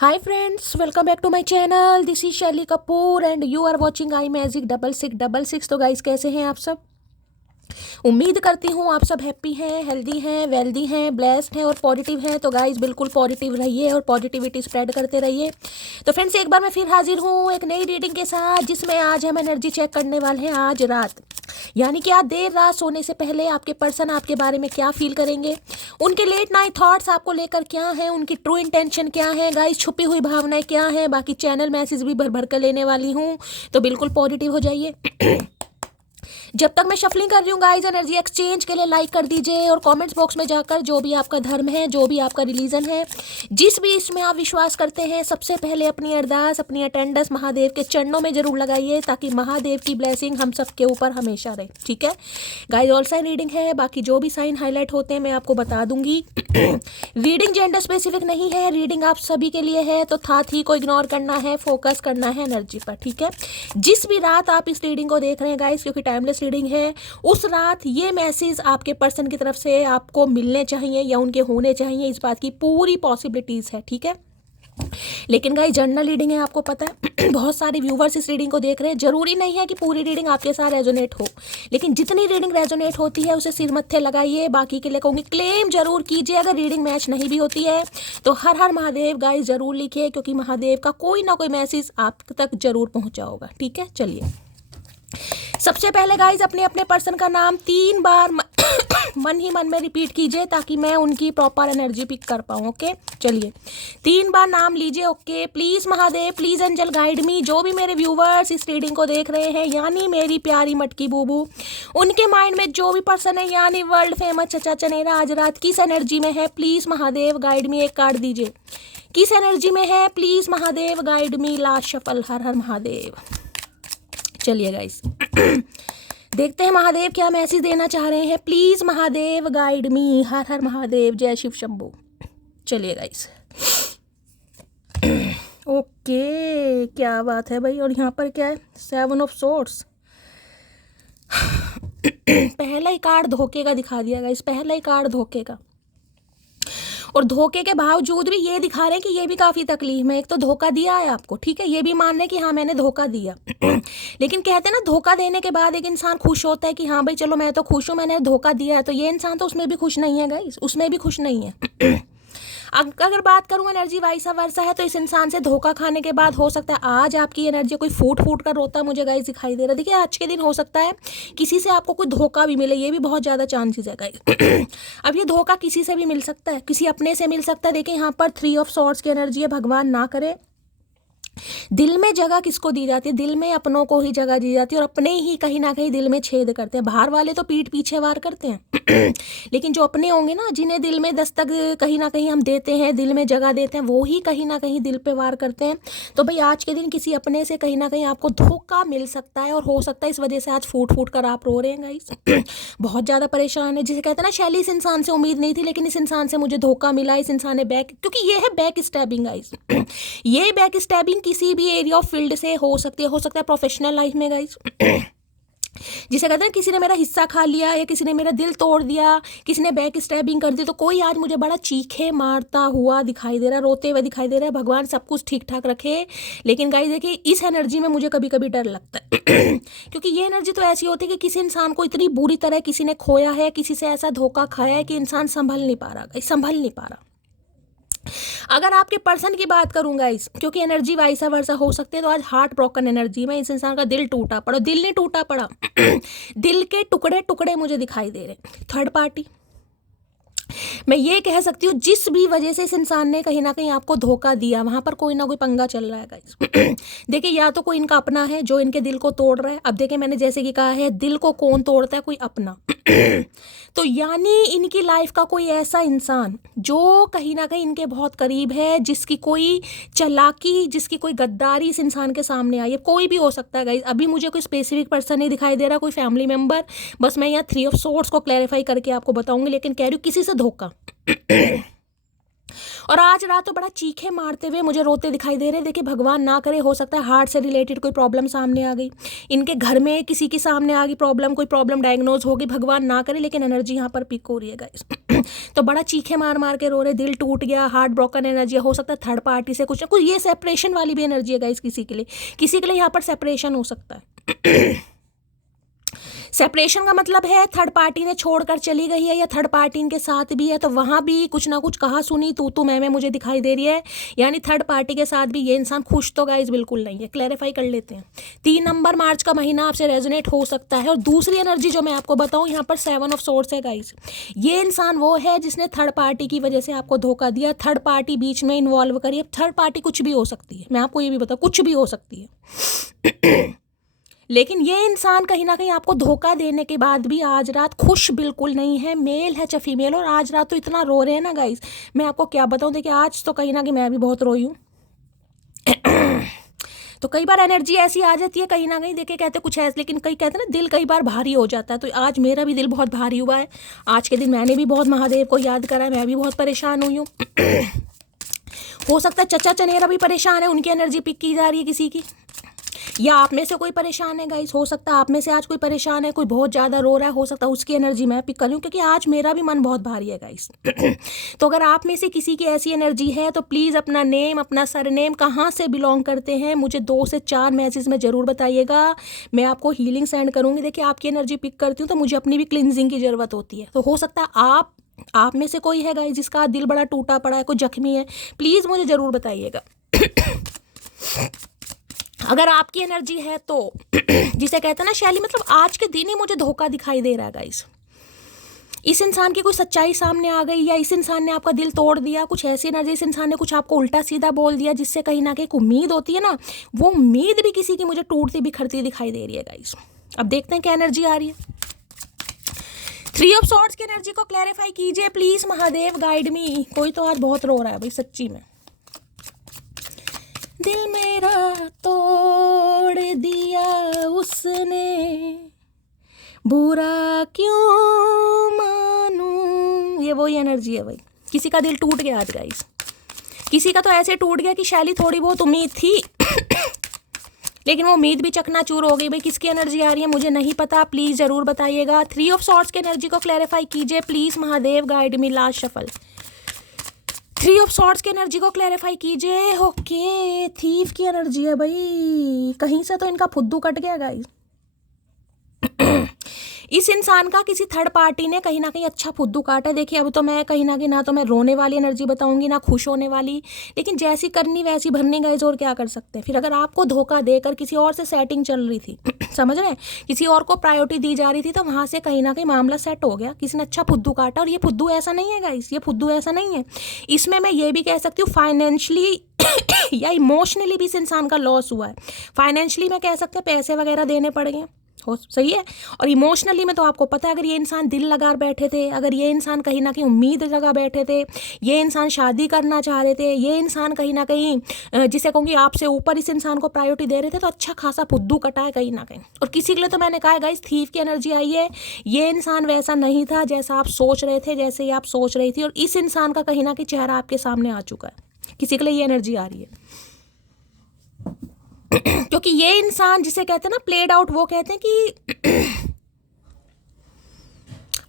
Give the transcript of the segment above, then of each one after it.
Hi friends, welcome back to my channel. This is Shelly Kapoor and you are watching I magic 6666। तो guys कैसे हैं आप सब? उम्मीद करती हूँ आप सब हैप्पी हैं, हेल्दी हैं, वेल्दी हैं, ब्लेस्ड हैं और पॉजिटिव हैं। तो गाइस बिल्कुल पॉजिटिव रहिए और पॉजिटिविटी स्प्रेड करते रहिए। तो फ्रेंड्स एक बार मैं फिर हाजिर हूँ एक नई रीडिंग के साथ, जिसमें आज हम एनर्जी चेक करने वाले हैं आज रात, यानी कि आज देर रात सोने से पहले आपके पर्सन आपके बारे में क्या फील करेंगे, उनके लेट नाइट थॉट्स आपको लेकर क्या हैं, उनकी ट्रू इंटेंशन क्या है गाइस, छुपी हुई भावनाएं क्या हैं। बाकी चैनल मैसेज भी भर भर कर लेने वाली हूँ, तो बिल्कुल पॉजिटिव हो जाइए। जब तक मैं शफलिंग कर रही हूँ गाइस, एनर्जी एक्सचेंज के लिए लाइक कर दीजिए और कमेंट्स बॉक्स में जाकर जो भी आपका धर्म है, जो भी आपका रिलीजन है, जिस भी इसमें आप विश्वास करते हैं, सबसे पहले अपनी अरदास, अपनी अटेंडेंस महादेव के चरणों में जरूर लगाइए, ताकि महादेव की ब्लेसिंग हम सबके ऊपर हमेशा रहे। ठीक है गाइस, ऑल साइन रीडिंग है, बाकी जो भी साइन हाईलाइट होते हैं मैं आपको बता दूंगी। रीडिंग जेंडर स्पेसिफिक नहीं है, रीडिंग आप सभी के लिए है, तो थी को इग्नोर करना है, फोकस करना है एनर्जी पर। ठीक है, जिस भी रात आप इस रीडिंग को देख रहे हैं गाइस, क्योंकि टाइमलेस रीडिंग है, उस रात ये मैसेज आपके पर्सन की तरफ से आपको मिलने चाहिए या उनके होने चाहिए, इस बात की पूरी पॉसिबिलिटीज है। ठीक है, लेकिन गाइस जर्नल रीडिंग है, आपको पता है बहुत सारे व्यूवर्स इस रीडिंग को देख रहे हैं। जरूरी नहीं है कि पूरी रीडिंग आपके साथ रेजोनेट हो, लेकिन जितनी रीडिंग रेजोनेट होती है उसे सिर मत्थे लगाइए। बाकी के लिए कहूँगी क्लेम जरूर कीजिए। अगर रीडिंग मैच नहीं भी होती है तो हर हर महादेव गाइस जरूर लिखिए, क्योंकि महादेव का कोई ना कोई मैसेज आप तक जरूर पहुँचा होगा। ठीक है, चलिए सबसे पहले गाइज अपने अपने पर्सन का नाम 3 बार मन ही मन में रिपीट कीजिए, ताकि मैं उनकी प्रॉपर एनर्जी पिक कर पाऊँ। ओके, चलिए 3 बार नाम लीजिए। Okay, please Mahadev, please angel guide me. जो भी मेरे व्यूवर्स इस रीडिंग को देख रहे हैं, यानी मेरी प्यारी मटकी बूबू, उनके माइंड में जो भी पर्सन है, यानी वर्ल्ड फेमस चचा चनेरा, आज रात किस एनर्जी में है, प्लीज महादेव गाइड मी। एक कार्ड दीजिए, किस एनर्जी में है, please Mahadev guide me. Last shuffle, हर हर महादेव। चलिए गाइस देखते हैं महादेव क्या मैसेज देना चाह रहे हैं। प्लीज महादेव गाइड मी, हर हर महादेव, जय शिव शंभू। चलिए गाइस ओके, क्या बात है भाई। और यहाँ पर क्या है, 7 ऑफ सोर्ड्स। पहला ही कार्ड धोखे का दिखा दिया गाइस, पहला ही कार्ड धोखे का। और धोखे के बावजूद भी ये दिखा रहे हैं कि ये भी काफ़ी तकलीफ में, एक तो धोखा दिया है आपको, ठीक है, ये भी मान रहे हैं कि हाँ मैंने धोखा दिया। लेकिन कहते हैं ना, धोखा देने के बाद एक इंसान खुश होता है कि हाँ भाई चलो मैं तो खुश हूँ, मैंने धोखा दिया है। तो ये इंसान तो उसमें भी खुश नहीं है गाइस, उसमें भी खुश नहीं है। अगर बात करूँ एनर्जी वाइसा वर्सा है, तो इस इंसान से धोखा खाने के बाद हो सकता है आज आपकी एनर्जी कोई फूट फूट कर रोता मुझे गाइस दिखाई दे रहा है। देखिए आज के दिन हो सकता है किसी से आपको कोई धोखा भी मिले, ये भी बहुत ज़्यादा चांसेस है गाइस। अब ये धोखा किसी से भी मिल सकता है, किसी अपने से मिल सकता है। देखिए यहाँ पर 3 ऑफ सॉर्ड्स की एनर्जी है, भगवान ना करे। दिल में जगह किसको दी जाती है, दिल में अपनों को ही जगह दी जाती है, और अपने ही कहीं ना कहीं दिल में छेद करते हैं। बाहर वाले तो पीठ पीछे वार करते हैं, लेकिन जो अपने होंगे ना, जिन्हें दिल में दस्तक कहीं ना कहीं हम देते हैं, दिल में जगह देते हैं, वो ही कहीं ना कहीं दिल पे वार करते हैं। तो भाई आज के दिन किसी अपने से कहीं ना कहीं आपको धोखा मिल सकता है, और हो सकता है इस वजह से आज फूट फूट कर आप रो रहे हैं गाइस। बहुत ज़्यादा परेशान है, जिसे कहते हैं ना शैली, इस इंसान से उम्मीद नहीं थी, लेकिन इस इंसान से मुझे धोखा मिला, इस इंसान ने बैक, क्योंकि ये है बैक स्टैबिंग गाइस। ये बैक स्टैबिंग किसी भी एरिया ऑफ फील्ड से हो सकती है, हो सकता है प्रोफेशनल लाइफ में गाइस। जिसे कहते हैं किसी ने मेरा हिस्सा खा लिया, या किसी ने मेरा दिल तोड़ दिया, किसी ने बैक स्टैबिंग कर दी, तो कोई आज मुझे बड़ा चीखे मारता हुआ दिखाई दे रहा है, रोते हुए दिखाई दे रहा है। भगवान सब कुछ ठीक ठाक रखे, लेकिन गाइस देखिए इस एनर्जी में मुझे कभी कभी डर लगता है। क्योंकि ये एनर्जी तो ऐसी होती है कि किसी इंसान को इतनी बुरी तरह किसी ने खोया है, किसी से ऐसा धोखा खाया है कि इंसान संभल नहीं पा रहा, संभल नहीं पा रहा। अगर आपके पर्सन की बात करूंगा इस, क्योंकि एनर्जी वाइसा वर्सा हो सकती है, तो आज हार्ट ब्रोकन एनर्जी में इस इंसान का दिल टूटा पड़ा, दिल नहीं टूटा पड़ा, दिल के टुकड़े टुकड़े मुझे दिखाई दे रहे। थर्ड पार्टी, मैं ये कह सकती हूँ जिस भी वजह से इस इंसान ने कहीं ना कहीं आपको धोखा दिया, वहां पर कोई ना कोई पंगा चल रहा है गाइस। देखिए या तो कोई इनका अपना है जो इनके दिल को तोड़ रहा है। अब देखिए मैंने जैसे कि कहा है, दिल को कौन तोड़ता है, कोई अपना। तो यानी इनकी लाइफ का कोई ऐसा इंसान जो कहीं ना कहीं इनके बहुत करीब है, जिसकी कोई चालाकी, जिसकी कोई गद्दारी इस इंसान के सामने आई है। कोई भी हो सकता है गाइस, अभी मुझे कोई स्पेसिफिक पर्सन नहीं दिखाई दे रहा, कोई फैमिली मेंबर, बस मैं यहाँ 3 ऑफ सोर्ड्स को क्लैरिफाई करके आपको बताऊंगी। लेकिन कह रही हूँ किसी से धोखा। और आज रात तो बड़ा चीखे मारते हुए मुझे रोते दिखाई दे रहे हैं। देखिए भगवान ना करे, हो सकता है हार्ट से रिलेटेड कोई प्रॉब्लम सामने आ गई, इनके घर में किसी के सामने आ गई प्रॉब्लम, कोई प्रॉब्लम डायग्नोज होगी, भगवान ना करे, लेकिन एनर्जी यहाँ पर पिक हो रही है गाइस। तो बड़ा चीखे मार मार के रो रहे, दिल टूट गया, हार्ट ब्रोकन एनर्जी, हो सकता है थर्ड पार्टी से कुछ ना कुछ, ये सेपरेशन वाली भी एनर्जी है गाइस। किसी के लिए यहाँ पर सेपरेशन हो सकता है। सेपरेशन का मतलब है थर्ड पार्टी ने छोड़कर चली गई है, या थर्ड पार्टी इनके साथ भी है, तो वहाँ भी कुछ ना कुछ कहा सुनी तू मैं मुझे दिखाई दे रही है। यानी थर्ड पार्टी के साथ भी ये इंसान खुश तो गाइस बिल्कुल नहीं है। क्लैरिफाई कर लेते हैं। 3 नंबर मार्च का महीना आपसे रेजोनेट हो सकता है। और दूसरी एनर्जी जो मैं आपको बताऊँ, यहाँ पर 7 ऑफ सोर्ड्स है गाइस। ये इंसान वो है जिसने थर्ड पार्टी की वजह से आपको धोखा दिया, थर्ड पार्टी बीच में इन्वॉल्व करी। अब थर्ड पार्टी कुछ भी हो सकती है, मैं आपको ये भी बताऊँ, कुछ भी हो सकती है। लेकिन ये इंसान कहीं ना कहीं आपको धोखा देने के बाद भी आज रात खुश बिल्कुल नहीं है, मेल है चाहे फीमेल। और आज रात तो इतना रो रहे हैं ना गाइस, मैं आपको क्या बताऊं। देखिए आज तो कहीं ना कहीं मैं भी बहुत रोई हूँ। तो कई बार एनर्जी ऐसी आ जाती है कहीं ना कहीं, देखिए कहते कुछ ऐसे, लेकिन कई कहते हैं ना दिल कई बार भारी हो जाता है। तो आज मेरा भी दिल बहुत भारी हुआ है। आज के दिन मैंने भी बहुत महादेव को याद करा है, मैं भी बहुत परेशान हुई हूँ। हो सकता है चचा चनेरा भी परेशान है, उनकी एनर्जी पिक की जा रही है किसी की, या आप में से कोई परेशान है गाइस। हो सकता है आप में से आज कोई परेशान है, कोई बहुत ज़्यादा रो रहा है, हो सकता है उसकी एनर्जी मैं पिक कर लूँ, क्योंकि आज मेरा भी मन बहुत भारी है गाइस। तो अगर आप में से किसी की ऐसी एनर्जी है तो प्लीज़ अपना नेम, अपना सरनेम, कहाँ से बिलोंग करते हैं, मुझे 2 से 4 मैसेज में ज़रूर बताइएगा। मैं आपको हीलिंग सेंड करूँगी। देखिए आपकी एनर्जी पिक करती हूँ तो मुझे अपनी भी क्लिनजिंग की ज़रूरत होती है। तो हो सकता है आप में से कोई है गाइस जिसका दिल बड़ा टूटा पड़ा है, कोई जख्मी है, प्लीज़ मुझे ज़रूर बताइएगा। अगर आपकी एनर्जी है तो जिसे कहते हैं ना शैली, मतलब आज के दिन ही मुझे धोखा दिखाई दे रहा है गाइस। इस इंसान की कोई सच्चाई सामने आ गई, या इस इंसान ने आपका दिल तोड़ दिया, कुछ ऐसी एनर्जी, इस इंसान ने कुछ आपको उल्टा सीधा बोल दिया, जिससे कहीं ना कहीं एक उम्मीद होती है ना, वो उम्मीद भी किसी की मुझे टूटती बिखरती दिखाई दे रही है गाइस। अब देखते हैं क्या एनर्जी आ रही है। 3 ऑफ सॉर्ड्स की एनर्जी को क्लैरिफाई कीजिए प्लीज महादेव, गाइड मी। कोई तो आज बहुत रो रहा है भाई सच्ची में। दिल मेरा तोड़ दिया उसने, बुरा क्यों मानूं, ये वही एनर्जी है भाई। किसी का दिल टूट गया आज गाइस, किसी का तो ऐसे टूट गया कि शैली थोड़ी बहुत उम्मीद थी लेकिन वो उम्मीद भी चकनाचूर हो गई भाई। किसकी एनर्जी आ रही है मुझे नहीं पता, प्लीज़ ज़रूर बताइएगा। 3 ऑफ सॉर्ड्स की एनर्जी को क्लैरिफाई कीजिए please Mahadev, guide me. Last shuffle 3 of swords की एनर्जी को क्लैरिफाई कीजिए। ओके, थीफ की एनर्जी है भाई, कहीं से तो इनका फुद्दू कट गया गाइस। इस इंसान का किसी थर्ड पार्टी ने कहीं ना कहीं अच्छा फुद्दू काटा। देखिए अब तो मैं कहीं ना कहीं, ना तो मैं रोने वाली एनर्जी बताऊंगी ना खुश होने वाली, लेकिन जैसी करनी वैसी भरनी गाइस, और क्या कर सकते हैं। फिर अगर आपको धोखा देकर किसी और से सेटिंग चल रही थी समझ रहे हैं, किसी और को प्रायोरिटी दी जा रही थी, तो वहाँ से कहीं ना कहीं मामला सेट हो गया, किसी ने अच्छा फुद्दू काटा। और ये फुद्दू ऐसा नहीं है गाइस, ये फुद्दू ऐसा नहीं है, इसमें मैं ये भी कह सकती हूँ फाइनेंशियली या इमोशनली भी इस इंसान का लॉस हुआ है। फाइनेंशियली मैं कह सकते हैं पैसे वगैरह देने पड़ गए, हो सही है। और इमोशनली में तो आपको पता है, अगर ये इंसान दिल लगा बैठे थे, अगर ये इंसान कहीं ना कहीं उम्मीद लगा बैठे थे, ये इंसान शादी करना चाह रहे थे, ये इंसान कहीं ना कहीं जिसे कहूँगी आपसे ऊपर इस इंसान को प्रायोरिटी दे रहे थे, तो अच्छा खासा फुद्दू कटा है कहीं ना कहीं। और किसी के लिए तो मैंने कहा है गाइस, थीफ की एनर्जी आई है। ये इंसान वैसा नहीं था जैसा आप सोच रहे थे, जैसे ही आप सोच रही थी, और इस इंसान का कहीं ना कहीं चेहरा आपके सामने आ चुका है। किसी के लिए ये एनर्जी आ रही है क्योंकि ये इंसान जिसे कहते हैं ना प्लेड आउट, वो कहते हैं कि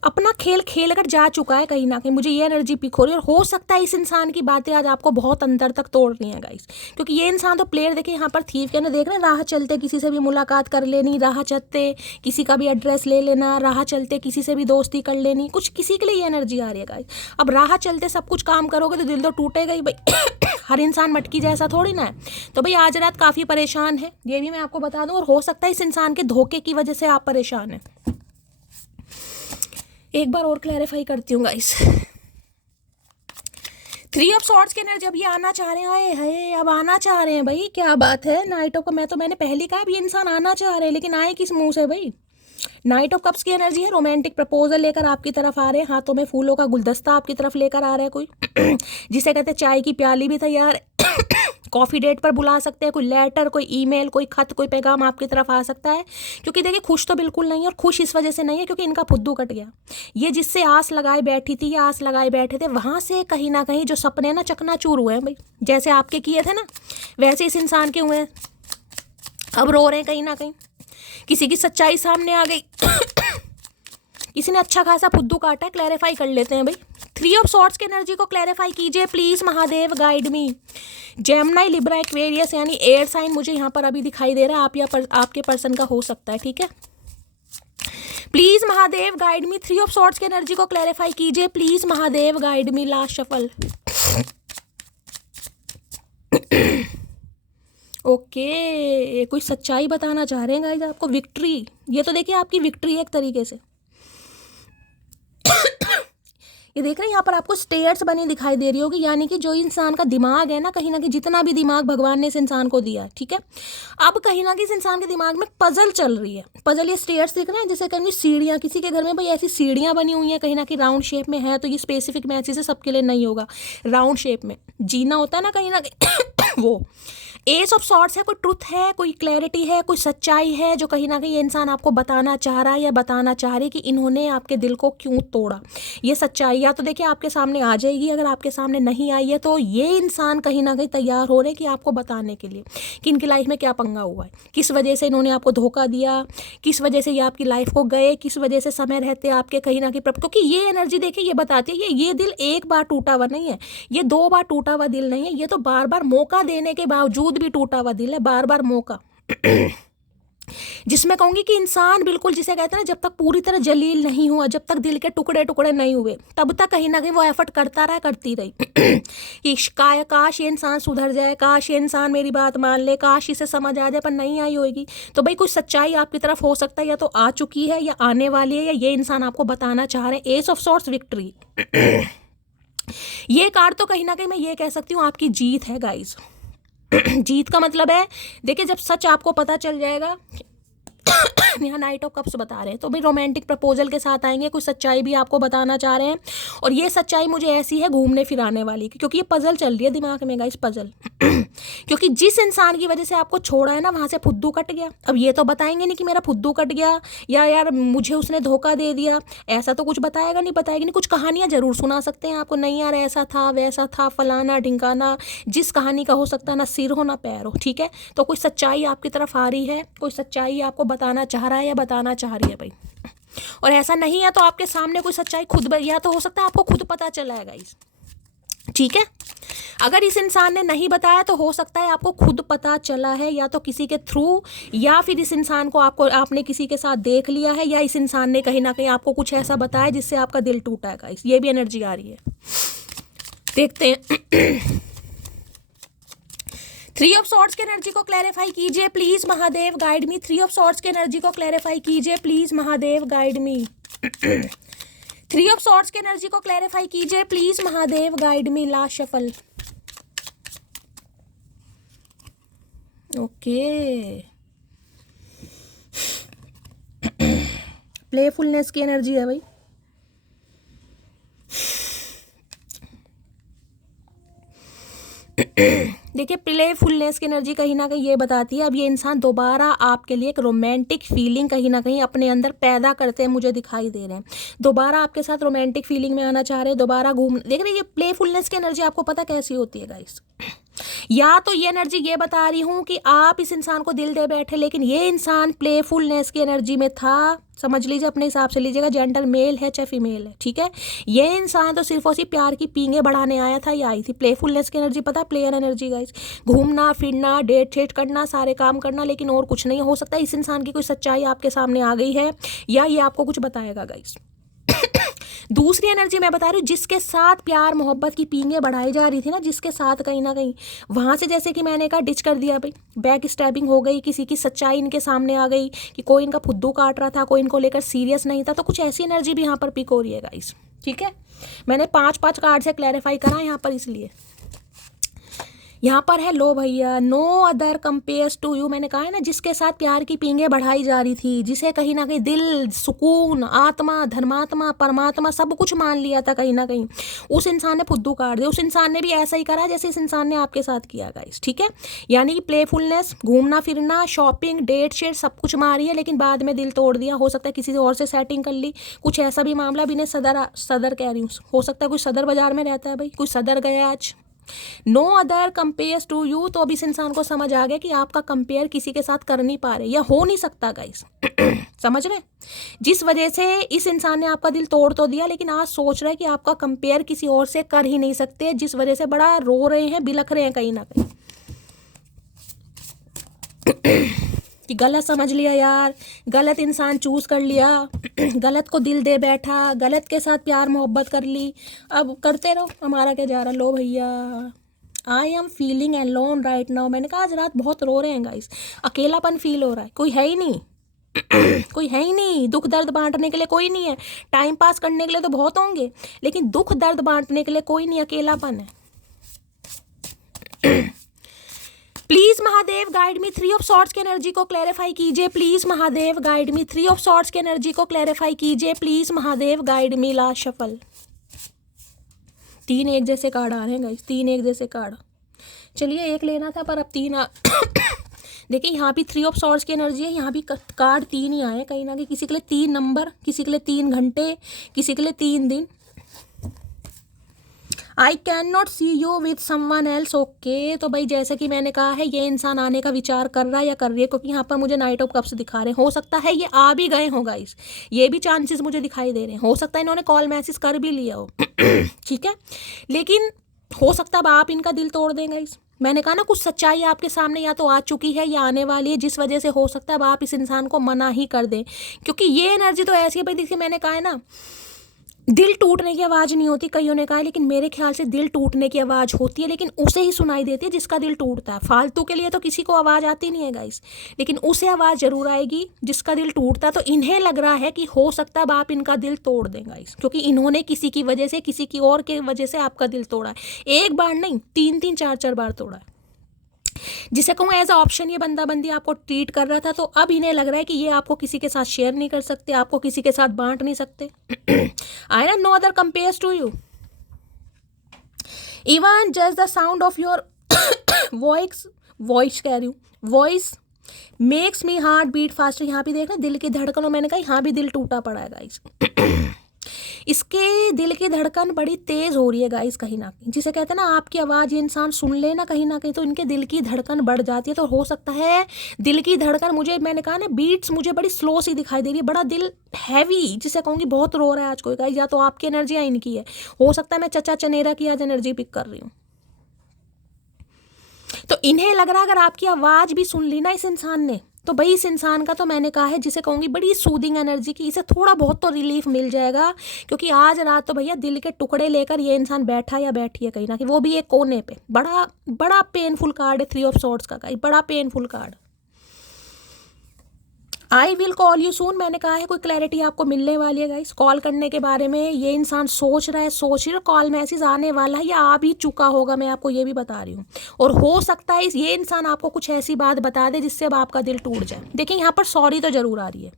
अपना खेल खेल कर जा चुका है कहीं ना कहीं। मुझे ये एनर्जी पिक हो रही है। और हो सकता है इस इंसान की बातें आज आपको बहुत अंदर तक तोड़ रही हैं गाइस, क्योंकि ये इंसान तो प्लेयर, देखिए यहाँ पर थीफ के ना देख रहे हैं, राह चलते किसी से भी मुलाकात कर लेनी, राह चलते किसी का भी एड्रेस ले लेना, राह चलते किसी से भी दोस्ती कर लेनी, कुछ किसी के लिए ये एनर्जी आ रही है गाइस। अब राह चलते सब कुछ काम करोगे तो दिल तो टूटेगा ही भाई। हर इंसान मटकी जैसा थोड़ी ना है। तो भाई आज रात काफ़ी परेशान है, ये भी मैं आपको बता दूँ। और हो सकता है इस इंसान के धोखे की वजह से आप परेशान हैं। एक बार और क्लैरिफाई करती हूँ गाइस। 3 ऑफ सॉर्ड्स की एनर्जी, अब ये आना चाह रहे हैं, हाय अब आना चाह रहे हैं भाई, क्या बात है। नाइट ऑफ, मैंने पहले कहा अब ये इंसान आना चाह रहे हैं, लेकिन आए किस मुंह से भाई। नाइट ऑफ कप्स की एनर्जी है, रोमांटिक प्रपोजल लेकर आपकी तरफ आ रहे हैं, हाथों में फूलों का गुलदस्ता आपकी तरफ लेकर आ रहा है कोई जिसे कहते हैं चाय की प्याली भी तैयार है कॉफ़ी डेट पर बुला सकते हैं, कोई लेटर, कोई ईमेल, कोई खत, कोई पैगाम आपकी तरफ आ सकता है। क्योंकि देखिए खुश तो बिल्कुल नहीं है, और खुश इस वजह से नहीं है क्योंकि इनका फुद्दू कट गया। ये जिससे आस लगाए बैठी थी या आस लगाए बैठे थे, वहाँ से कहीं ना कहीं जो सपने ना चकनाचूर हुए हैं भाई। जैसे आपके किए थे ना, वैसे इस इंसान के हुए हैं। अब रो रहे हैं कहीं ना कहीं, किसी की सच्चाई सामने आ गई किसी ने अच्छा खासा फुद्दू काटा है। क्लैरिफाई कर लेते हैं भाई। 3 ऑफ सॉर्ड्स की एनर्जी को क्लैरिफाई कीजिए please Mahadev, guide me. Gemini, Libra, Aquarius यानी एयर साइन मुझे यहाँ पर अभी दिखाई दे रहा है, आप या आपके पर्सन का हो सकता है, ठीक है। Please Mahadev guide me. 3 of swords की एनर्जी को क्लैरिफाई कीजिए please Mahadev, guide me. Last shuffle. Okay, कोई सच्चाई बताना चाह रहे हैं गाइस आपको। विक्ट्री, ये तो देखिए आपकी विक्ट्री है एक तरीके से। ये देख रहे हैं यहाँ पर आपको स्टेयर्स बनी दिखाई दे रही होगी, यानी कि जो इंसान का दिमाग है ना कहीं जितना भी दिमाग भगवान ने इस इंसान को दिया है, ठीक है, अब कहीं ना कहीं इस इंसान के दिमाग में पजल चल रही है। पजल, ये स्टेयर्स दिख रहे हैं जैसे कहीं सीढ़ियाँ, किसी के घर में भाई ऐसी सीढ़ियाँ बनी हुई हैं कहीं ना कहीं राउंड शेप में है, तो ये स्पेसिफिक मैसेज से सबके लिए नहीं होगा। राउंड शेप में जीना होता है ना कहीं वो एस ऑफ सॉर्ड्स है, कोई ट्रुथ है, कोई क्लैरिटी है, कोई सच्चाई है जो कहीं ना कहीं ये इंसान आपको बताना चाह रहा है या बताना चाह रही कि इन्होंने आपके दिल को क्यों तोड़ा। ये सच्चाई या तो देखिए आपके सामने आ जाएगी, अगर आपके सामने नहीं आई है तो ये इंसान कहीं ना कहीं तैयार हो रहे हैं कि आपको बताने के लिए कि इनकी लाइफ में क्या पंगा हुआ है, किस वजह से इन्होंने आपको धोखा दिया, किस वजह से ये आपकी लाइफ को गए, किस वजह से समय रहते आपके कहीं ना कहीं क्योंकि ये एनर्जी देखिए ये बताती है ये दिल एक बार टूटा हुआ नहीं है, ये 2 बार टूटा हुआ दिल नहीं है, ये तो बार बार मौका देने के बावजूद भी टूटा हुआ दिल है, बार बार मौका। जिसमें कहूंगी कि इंसान बिल्कुल जिसे कहते हैं ना, जब तक पूरी तरह जलील नहीं हुआ, जब तक दिल के टुकड़े टुकड़े नहीं हुए, तब तक कहीं ना कहीं वो एफर्ट करता रहा, करती रही कि काश ये इंसान सुधर जाए, काश ये इंसान मेरी बात मान ले, काश इसे समझ आ जाए, पर नहीं आई होगी। तो भाई कुछ सच्चाई आपकी तरफ हो सकता है, या तो आ चुकी है या आने वाली है, या ये इंसान आपको बताना चाह रहे हैं। S of swords, victory. ये कार्ड तो कहीं ना कहीं मैं ये कह सकती हूँ आपकी जीत है गाइज। जीत का मतलब है देखिए जब सच आपको पता चल जाएगा। यहाँ नाइट ऑफ कप्स बता रहे हैं, तो भाई रोमांटिक प्रपोजल के साथ आएंगे, कुछ सच्चाई भी आपको बताना चाह रहे हैं, और ये सच्चाई मुझे ऐसी है घूमने फिराने वाली, क्योंकि ये पजल चल रही है दिमाग में गाइस, पजल। क्योंकि जिस इंसान की वजह से आपको छोड़ा है ना, वहाँ से फुद्दू कट गया। अब ये तो बताएंगे नहीं कि मेरा फुद्दू कट गया या यार मुझे उसने धोखा दे दिया, ऐसा तो कुछ बताएगा नहीं, बताएगी नहीं। कुछ कहानियाँ जरूर सुना सकते हैं आपको, नहीं यार ऐसा था वैसा था, फलाना ढिंकाना, जिस कहानी का हो सकता है ना सिर हो ना पैर हो, ठीक है। तो कोई सच्चाई आपकी तरफ आ रही है, कोई सच्चाई आपको बताना चाह रहा है या बताना चाह रही है भाई। और ऐसा नहीं है तो आपके सामने कोई सच्चाई खुद, या तो हो सकता है आपको खुद पता चला है गाइस, ठीक है। अगर इस इंसान ने नहीं बताया तो हो सकता है आपको खुद पता चला है, या तो किसी के थ्रू, या फिर इस इंसान को आपने किसी के साथ देख लिया है, या इस इंसान ने कहीं ना कहीं आपको कुछ ऐसा बताया जिससे आपका दिल टूटा है गाइस। ये भी एनर्जी आ रही है, देखते हैं। 3 ऑफ सॉर्ड्स की एनर्जी को क्लैरिफाई कीजिए please Mahadev, guide me. 3 of swords की एनर्जी को क्लैरिफाई कीजिए please Mahadev, guide me. 3 of swords की एनर्जी को क्लैरिफाई कीजिए please Mahadev, guide me. Last shuffle. Okay, playfulness की एनर्जी है भाई। देखिए प्लेफुलनेस की एनर्जी कहीं ना कहीं ये बताती है अब ये इंसान दोबारा आपके लिए एक रोमांटिक फीलिंग कहीं ना कहीं अपने अंदर पैदा करते हैं, मुझे दिखाई दे रहे हैं। दोबारा आपके साथ रोमांटिक फीलिंग में आना चाह रहे हैं, दोबारा घूम। देख रहे हैं ये प्लेफुलनेस की एनर्जी आपको पता कैसी होती है गाइस। या तो ये एनर्जी ये बता रही हूँ कि आप इस इंसान को दिल दे बैठे, लेकिन ये इंसान प्लेफुलनेस की एनर्जी में था, समझ लीजिए, अपने हिसाब से लीजिएगा, जेंडर मेल है चाहे फीमेल है, ठीक है। ये इंसान तो सिर्फ उसी प्यार की पींगे बढ़ाने आया था या आई थी। प्लेफुलनेस की एनर्जी पता, प्लेयर एनर्जी गाइस, घूमना फिरना, डेट शेट करना, सारे काम करना, लेकिन और कुछ नहीं। हो सकता है इस इंसान की कोई सच्चाई आपके सामने आ गई है, या ये आपको कुछ बताएगा गाइस। दूसरी एनर्जी मैं बता रही हूँ, जिसके साथ प्यार मोहब्बत की पींगे बढ़ाई जा रही थी ना, जिसके साथ कहीं ना कहीं वहाँ से, जैसे कि मैंने कहा, डिच कर दिया भाई, बैक स्टैबिंग हो गई, किसी की सच्चाई इनके सामने आ गई कि कोई इनका फुद्दू काट रहा था, कोई इनको लेकर सीरियस नहीं था। तो कुछ ऐसी एनर्जी भी यहाँ पर पिक हो रही है गाइस, ठीक है। मैंने 5 कार्ड से क्लैरिफाई करा यहाँ पर, इसलिए यहाँ पर है लो भैया, no other compares to you. मैंने कहा है ना, जिसके साथ प्यार की पींगे बढ़ाई जा रही थी, जिसे कहीं ना कहीं दिल, सुकून, आत्मा, धर्मात्मा, परमात्मा सब कुछ मान लिया था कहीं ना कहीं, उस इंसान ने फुद्दू काट दिया। उस इंसान ने भी ऐसा ही करा जैसे इस इंसान ने आपके साथ किया गाइस, ठीक है। यानी कि प्लेफुलनेस, घूमना फिरना, शॉपिंग, डेट शेट सब कुछ मारी है, लेकिन बाद में दिल तोड़ दिया। हो सकता है किसी और से सेटिंग कर ली, कुछ ऐसा भी मामला भी नहीं। सदर कह रही हूँ, हो सकता है कोई सदर बाजार में रहता है भाई, कोई सदर गया आज। No other compares to you, तो अब इस इंसान को समझ आ गया कि आपका कंपेयर किसी के साथ कर नहीं पा रहे या हो नहीं सकता गाइस। समझ रहे, जिस वजह से इस इंसान ने आपका दिल तोड़ तो दिया, लेकिन आज सोच रहा है कि आपका कंपेयर किसी और से कर ही नहीं सकते, जिस वजह से बड़ा रो रहे हैं, बिलख रहे हैं कहीं ना कहीं कि गलत समझ लिया यार, गलत इंसान चूज कर लिया, गलत को दिल दे बैठा, गलत के साथ प्यार मोहब्बत कर ली, अब करते रहो, हमारा क्या जा रहा। लो भैया, I am feeling alone right now. मैंने कहा आज रात बहुत रो रहे हैं गाइस, अकेलापन फील हो रहा है, कोई है ही नहीं। कोई है ही नहीं, दुख दर्द बांटने के लिए कोई नहीं है। टाइम पास करने के लिए तो बहुत होंगे, लेकिन दुख दर्द बांटने के लिए कोई नहीं, अकेलापन है। Please Mahadev guide me, three of swords की एनर्जी को क्लैरिफाई कीजिए। Please Mahadev guide me, three of swords की एनर्जी को क्लैरिफाई कीजिए। Please Mahadev guide me. Last shuffle, 3 एक जैसे कार्ड आ रहे हैं गाइस, 3 एक जैसे कार्ड। चलिए एक लेना था पर अब 3 देखिए यहाँ भी 3 ऑफ सॉर्ड्स की एनर्जी है, यहाँ भी कार्ड 3 ही आए कहीं ना कहीं। किसी के लिए 3 नंबर, किसी के लिए 3 घंटे, किसी के लिए 3 दिन। I can not see you with someone else. Okay, तो भाई जैसे कि मैंने कहा है, ये इंसान आने का विचार कर रहा है या कर रही है, क्योंकि यहाँ पर मुझे नाइट ऑफ कप्स दिखा रहे हैं। हो सकता है ये आ भी गए हो गाइस, ये भी चांसेस मुझे दिखाई दे रहे हैं। हो सकता है इन्होंने कॉल मैसेज कर भी लिया हो, ठीक है, लेकिन हो सकता है अब आप इनका दिल तोड़ दें गाइस। मैंने कहा ना, कुछ सच्चाई आपके सामने या तो आ चुकी है या आने वाली है, जिस वजह से हो सकता है अब आप इस इंसान को मना ही कर दें, क्योंकि ये एनर्जी तो ऐसी है भाई। देखिए मैंने कहा है ना, दिल टूटने की आवाज़ नहीं होती, कईयों ने कहा है, लेकिन मेरे ख्याल से दिल टूटने की आवाज़ होती है, लेकिन उसे ही सुनाई देती है जिसका दिल टूटता है। फालतू के लिए तो किसी को आवाज़ आती नहीं है गाइस, लेकिन उसे आवाज़ जरूर आएगी जिसका दिल टूटता है। तो इन्हें लग रहा है कि हो सकता है आप इनका दिल तोड़ दें गाइस, क्योंकि इन्होंने किसी की वजह से, किसी की और के वजह से आपका दिल तोड़ा है। एक बार नहीं, 3-3 4-4 बार तोड़ा है। जिसे कहूँ एज अ ऑप्शन ये बंदा बंदी आपको ट्रीट कर रहा था, तो अब इन्हें लग रहा है कि ये आपको किसी के साथ शेयर नहीं कर सकते, आपको किसी के साथ बांट नहीं सकते। आई ना, no other compares to you, even just the sound of your voice कह रही हूँ, voice makes me heart beat faster. यहाँ भी देखना दिल की धड़कनों, मैंने कहा यहाँ भी दिल टूटा पड़ा है गाइस। इसके दिल की धड़कन बड़ी तेज हो रही है गाइस कहीं ना कहीं, जिसे कहते हैं ना, आपकी आवाज़ ये इंसान सुन ले ना कहीं ना कहीं, तो इनके दिल की धड़कन बढ़ जाती है। तो हो सकता है दिल की धड़कन, मुझे मैंने कहा ना, बीट्स मुझे बड़ी स्लो सी दिखाई दे रही है, बड़ा दिल हैवी, जिसे कहूँगी बहुत रो रहा है आज कोई गाइस। या तो आपकी एनर्जी या इनकी है, हो सकता है मैं चचा चनेरा की आज एनर्जी पिक कर रही हूँ। तो इन्हें लग रहा है अगर आपकी आवाज़ भी सुन ली ना इस इंसान ने, तो भाई इस इंसान का, तो मैंने कहा है, जिसे कहूँगी बड़ी सूदिंग एनर्जी की, इसे थोड़ा बहुत तो रिलीफ मिल जाएगा। क्योंकि आज रात तो भैया दिल के टुकड़े लेकर ये इंसान बैठा या बैठी है कहीं ना कहीं, वो भी एक कोने पे। बड़ा बड़ा पेनफुल कार्ड है 3 ऑफ सॉर्ड्स का, बड़ा painful card. I will call you soon, मैंने कहा है कोई क्लैरिटी आपको मिलने वाली है गाइस। कॉल करने के बारे में ये इंसान सोच रहा है, कॉल मैसेज आने वाला है या आ भी चुका होगा, मैं आपको ये भी बता रही हूँ। और हो सकता है ये इंसान आपको कुछ ऐसी बात बता दे जिससे अब आपका दिल टूट जाए। देखिए यहाँ पर सॉरी तो जरूर आ रही है,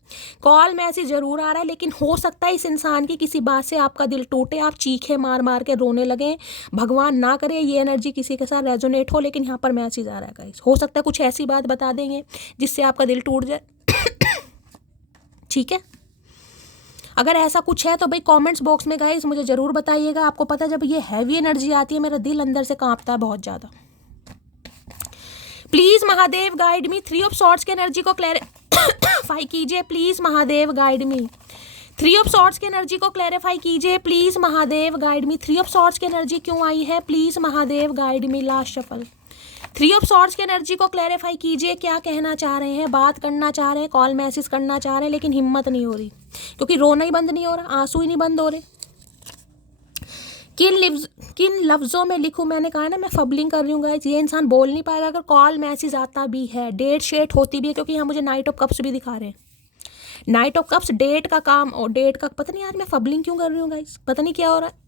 कॉल मैसेज जरूर आ रहा है, लेकिन हो सकता है इस इंसान की किसी बात से आपका दिल टूटे, आप चीखे मार मार के रोने लगे। भगवान ना करे ये एनर्जी किसी के साथ रेजोनेट हो, लेकिन यहाँ पर मैसेज आ रहा है गाइस। हो सकता है कुछ ऐसी बात बता देंगे जिससे आपका दिल टूट जाए, ठीक है। अगर ऐसा कुछ है तो भाई कमेंट्स बॉक्स में गाइस मुझे ज़रूर बताइएगा। आपको पता है जब ये हैवी एनर्जी आती है मेरा दिल अंदर से कांपता है बहुत ज़्यादा। Please Mahadev guide me, 3 of swords की एनर्जी को क्लैरिफाई कीजिए। Please Mahadev guide me, 3 of swords की एनर्जी को क्लैरिफाई कीजिए। Please Mahadev guide me, 3 of swords की एनर्जी क्यों आई है, please Mahadev guide me. Last shuffle, 3 of swords की एनर्जी को क्लैरिफाई कीजिए। क्या कहना चाह रहे हैं, बात करना चाह रहे हैं, कॉल मैसेज करना चाह रहे हैं, लेकिन हिम्मत नहीं हो रही, क्योंकि रोना ही बंद नहीं हो रहा, आंसू ही नहीं बंद हो रहे। किन लफ्ज़ों में लिखूं, मैंने कहा ना मैं फबलिंग कर रही हूँ गाइस, ये इंसान बोल नहीं पाएगा अगर कॉल मैसेज आता भी है, डेट शेट होती भी है, क्योंकि यहाँ मुझे नाइट ऑफ कप्स भी दिखा रहे हैं। नाइट ऑफ कप्स डेट का काम, और डेट का पता नहीं, आज मैं फबलिंग क्यों कर रही हूँ गाइस, पता नहीं क्या हो रहा है।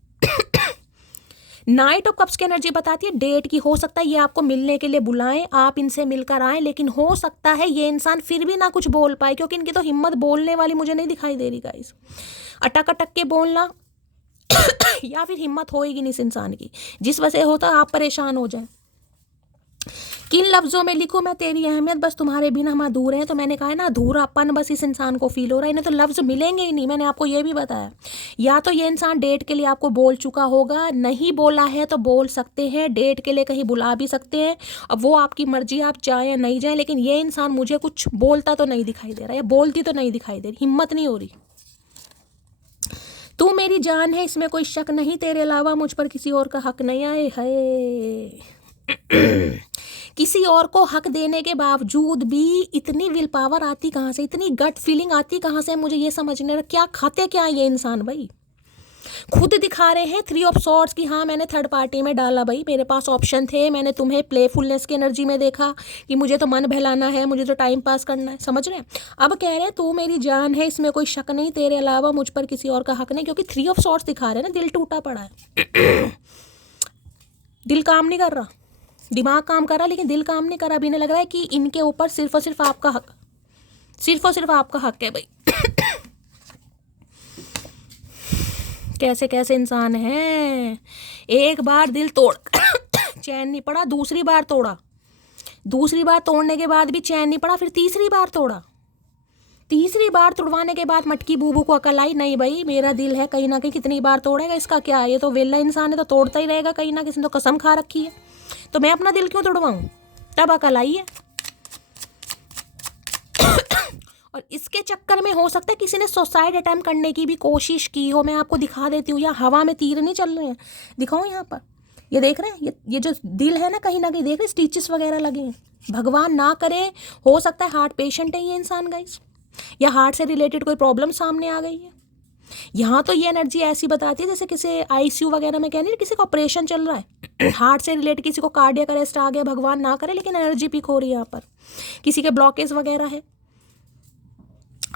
नाइट ऑफ कप्स की एनर्जी बताती है डेट की। हो सकता है ये आपको मिलने के लिए बुलाएं, आप इनसे मिलकर आएं, लेकिन हो सकता है ये इंसान फिर भी ना कुछ बोल पाए, क्योंकि इनकी तो हिम्मत बोलने वाली मुझे नहीं दिखाई दे रही गाइस। अटक अटक के बोलना या फिर हिम्मत होएगी नहीं इस इंसान की, जिस वजह से होता है आप परेशान हो जाए। किन लफ्जों में लिखूं मैं तेरी अहमियत, बस तुम्हारे बिना हम अधूरे हैं। तो मैंने कहा है ना, अधूरापन बस इस इंसान को फील हो रहा है। इन्हें तो लफ्ज मिलेंगे ही नहीं, मैंने आपको ये भी बताया। या तो ये इंसान डेट के लिए आपको बोल चुका होगा, नहीं बोला है तो बोल सकते हैं, डेट के लिए कहीं बुला भी सकते हैं। अब वो आपकी मर्जी, आप जाए या नहीं जाए, लेकिन ये इंसान मुझे कुछ बोलता तो नहीं दिखाई दे रहा, या बोलती तो नहीं दिखाई दे रही, हिम्मत नहीं हो रही। तू मेरी जान है, इसमें कोई शक नहीं, तेरे अलावा मुझ पर किसी और का हक नहीं। आए है किसी और को हक देने के बावजूद भी इतनी विल पावर आती कहाँ से, इतनी गट फीलिंग आती कहाँ से, मुझे ये समझने क्या खाते क्या ये इंसान भाई। खुद दिखा रहे हैं 3 ऑफ सॉर्ड्स की, हाँ मैंने थर्ड पार्टी में डाला भाई, मेरे पास ऑप्शन थे, मैंने तुम्हें प्लेफुलनेस की एनर्जी में देखा कि मुझे तो मन बहलाना है, मुझे तो टाइम पास करना है, समझ रहे हैं। अब कह रहे हैं तू मेरी जान है, इसमें कोई शक नहीं, तेरे अलावा मुझ पर किसी और का हक नहीं, क्योंकि 3 ऑफ सॉर्ड्स दिखा रहे हैं ना, दिल टूटा पड़ा है दिल काम नहीं कर रहा, दिमाग काम कर रहा लेकिन दिल काम नहीं कर रहा। अभी इन्हें लग रहा है कि इनके ऊपर सिर्फ और सिर्फ आपका हक, सिर्फ और सिर्फ आपका हक है भाई। कैसे कैसे इंसान हैं। एक बार दिल तोड़ चैन नहीं पड़ा, दूसरी बार तोड़ा, दूसरी बार तोड़ने के बाद भी चैन नहीं पड़ा, फिर तीसरी बार तोड़ा, तीसरी बार तोड़वाने के बाद मटकी बूबू को अकल आई, नहीं भाई मेरा दिल है कहीं ना कहीं, कितनी बार तोड़ेगा, इसका क्या है, ये तो वेला इंसान है, तो तोड़ता ही रहेगा कहीं ना, किसी ने तो कसम खा रखी है, तो मैं अपना दिल क्यों तोड़वाऊं। तब अकल आई है। और इसके चक्कर में हो सकता है किसी ने सुसाइड अटेम्प्ट करने की भी कोशिश की हो, मैं आपको दिखा देती हूँ। या हवा में तीर नहीं चल रहे हैं, दिखाऊं यहाँ पर, ये देख रहे हैं, ये जो दिल है ना कहीं ना कहीं देख रहे, स्टिचेस वगैरह लगे हैं। भगवान ना करे, हो सकता है हार्ट पेशेंट है ये इंसान गाइस, या हार्ट से रिलेटेड कोई प्रॉब्लम सामने आ गई है। यहाँ तो ये एनर्जी ऐसी बताती है जैसे किसी आईसीयू वगैरह में, कह नहीं किसी का ऑपरेशन चल रहा है, हार्ट से रिलेटेड किसी को कार्डियक अरेस्ट आ गया, भगवान ना करे, लेकिन एनर्जी पीक हो रही है यहाँ पर, किसी के ब्लॉकेज वगैरह है।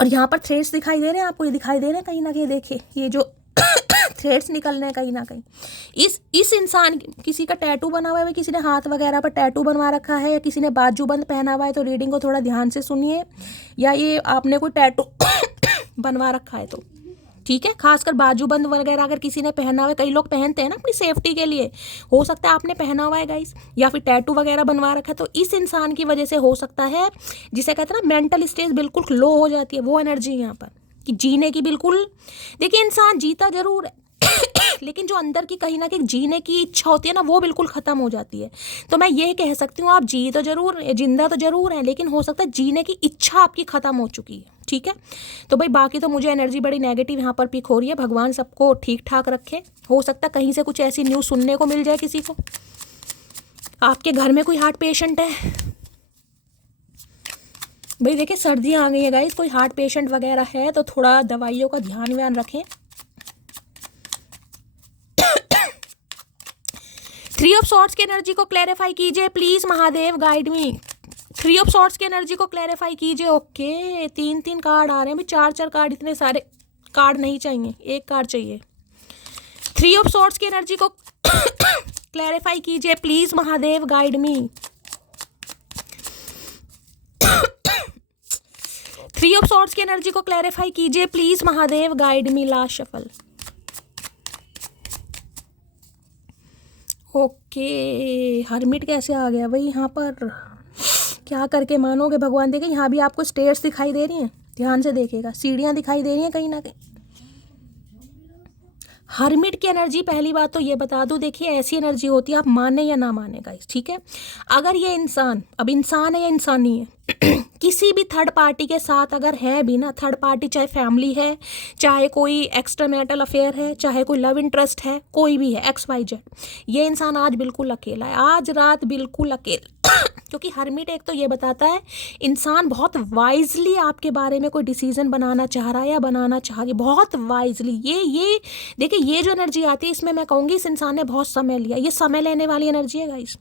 और यहाँ पर थ्रेड्स दिखाई दे रहे हैं आपको, ये दिखाई दे रहे हैं कहीं ना कहीं, देखिए ये जो थ्रेड्स निकल रहे हैं कहीं ना कहीं। इस इंसान, किसी का टैटू बना हुआ है, किसी ने हाथ वगैरह पर टैटू बनवा रखा है, या किसी ने बाजूबंद पहना हुआ है, तो रीडिंग को थोड़ा ध्यान से सुनिए। या ये आपने कोई टैटू बनवा रखा है तो ठीक है, खासकर बाजूबंद वगैरह अगर किसी ने पहना हुआ है, कई लोग पहनते हैं ना अपनी सेफ्टी के लिए, हो सकता है आपने पहना हुआ है गाइस, या फिर टैटू वगैरह बनवा रखा है, तो इस इंसान की वजह से हो सकता है, जिसे कहते हैं ना मेंटल स्टेज बिल्कुल लो हो जाती है, वो एनर्जी यहाँ पर कि जीने की बिल्कुल, देखिए इंसान जीता जरूर है लेकिन जो अंदर की कहीं ना कहीं जीने की इच्छा होती है ना, वो बिल्कुल ख़त्म हो जाती है। तो मैं ये कह सकती हूँ आप जी तो जरूर, जिंदा तो जरूर हैं, लेकिन हो सकता है जीने की इच्छा आपकी ख़त्म हो चुकी है, ठीक है। तो भाई बाकी तो मुझे एनर्जी बड़ी नेगेटिव यहाँ पर पिक हो रही है, भगवान सबको ठीक ठाक रखे। हो सकता है कहीं से कुछ ऐसी न्यूज़ सुनने को मिल जाए किसी को, आपके घर में कोई हार्ट पेशेंट है भाई, देखिए सर्दियाँ आ गई है गाइस, कोई हार्ट पेशेंट वगैरह है तो थोड़ा दवाइयों का ध्यान व्यान रखें। 3 ऑफ सॉर्ड्स की एनर्जी को क्लैरिफाई कीजिए please, Mahadev guide me. 3 of swords की एनर्जी को क्लैरिफाई कीजिए। ओके 3 कार्ड आ रहे हैं भाई, 4 कार्ड, इतने सारे कार्ड नहीं चाहिए, एक कार्ड चाहिए। 3 ऑफ सॉर्ड्स की एनर्जी को क्लैरिफाई कीजिए please, Mahadev guide me. 3 of swords की एनर्जी को क्लैरिफाई कीजिए please, Mahadev guide me. Last shuffle. Okay hermit कैसे आ गया भाई यहाँ पर, क्या करके मानोगे भगवान। देखिए यहाँ भी आपको स्टेयर्स दिखाई दे रही हैं, ध्यान से देखिएगा, सीढ़ियाँ दिखाई दे रही हैं कहीं ना कहीं। हर्मिट की एनर्जी, पहली बात तो ये बता दूं, देखिए ऐसी एनर्जी होती है, आप माने या ना माने गाइस, ठीक है। अगर ये इंसान, अब इंसान है या इंसानी है किसी भी थर्ड पार्टी के साथ अगर है भी ना, थर्ड पार्टी चाहे फैमिली है, चाहे कोई एक्स्ट्रा मैरिटल अफेयर है, चाहे कोई लव इंटरेस्ट है, कोई भी है XYZ, ये इंसान आज बिल्कुल अकेला है, आज रात बिल्कुल अकेला क्योंकि हर्मिट एक तो ये बताता है इंसान बहुत वाइजली आपके बारे में कोई डिसीजन बनाना चाह रहा है या बनाना चाह रही है, बहुत वाइजली। ये देखिए ये जो एनर्जी आती है इसमें मैं कहूँगी इस इंसान ने बहुत समय लिया, ये समय लेने वाली एनर्जी है गाइस।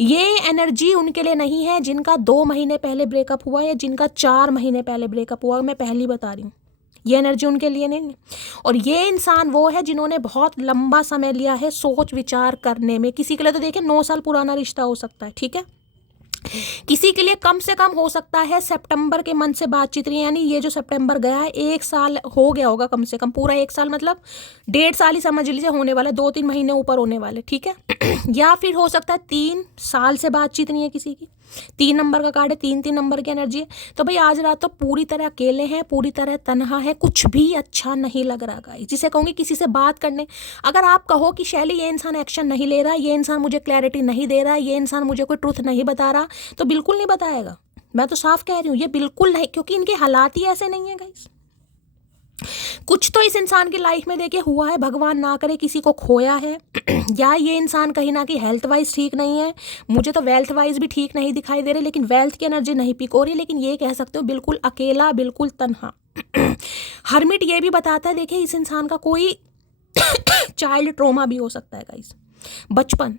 ये एनर्जी उनके लिए नहीं है जिनका 2 महीने पहले ब्रेकअप हुआ या जिनका 4 महीने पहले ब्रेकअप हुआ, मैं पहली बता रही हूँ। ये एनर्जी उनके लिए नहीं है। और ये इंसान वो है जिन्होंने बहुत लंबा समय लिया है सोच विचार करने में। किसी के लिए तो देखिए 9 साल पुराना रिश्ता हो सकता है, ठीक है। किसी के लिए कम से कम हो सकता है सितंबर के मंथ से बातचीत रही है, यानी ये जो सितंबर गया है 1 साल हो गया होगा, कम से कम पूरा 1 साल, मतलब 1.5 साल ही समझ लीजिए होने वाला, 2-3 महीने ऊपर होने वाले, ठीक है। या फिर हो सकता है 3 साल से बातचीत नहीं है किसी की। 3 नंबर का कार्ड है, 3-3 नंबर की एनर्जी है। तो भाई आज रात तो पूरी तरह अकेले हैं, पूरी तरह तन्हा है, कुछ भी अच्छा नहीं लग रहा गाइस। जिसे कहूँगी किसी से बात करने, अगर आप कहो कि शैली ये इंसान एक्शन नहीं ले रहा, ये इंसान मुझे क्लैरिटी नहीं दे रहा, ये इंसान मुझे कोई ट्रुथ नहीं बता रहा, तो बिल्कुल नहीं बताएगा। मैं तो साफ कह रही हूँ, ये बिल्कुल नहीं, क्योंकि इनके हालात ही ऐसे नहीं है गाइस। कुछ तो इस इंसान की लाइफ में देखिए हुआ है, भगवान ना करे किसी को खोया है, या ये इंसान कहीं ना कहीं हेल्थ वाइज ठीक नहीं है। मुझे तो वेल्थ वाइज भी ठीक नहीं दिखाई दे रहे, लेकिन वेल्थ की एनर्जी नहीं पिक हो रही, लेकिन ये कह सकते हो बिल्कुल अकेला, बिल्कुल तन्हा। हर्मिट ये भी बताता है, देखिए इस इंसान का कोई चाइल्ड ट्रॉमा भी हो सकता है गाइस, बचपन।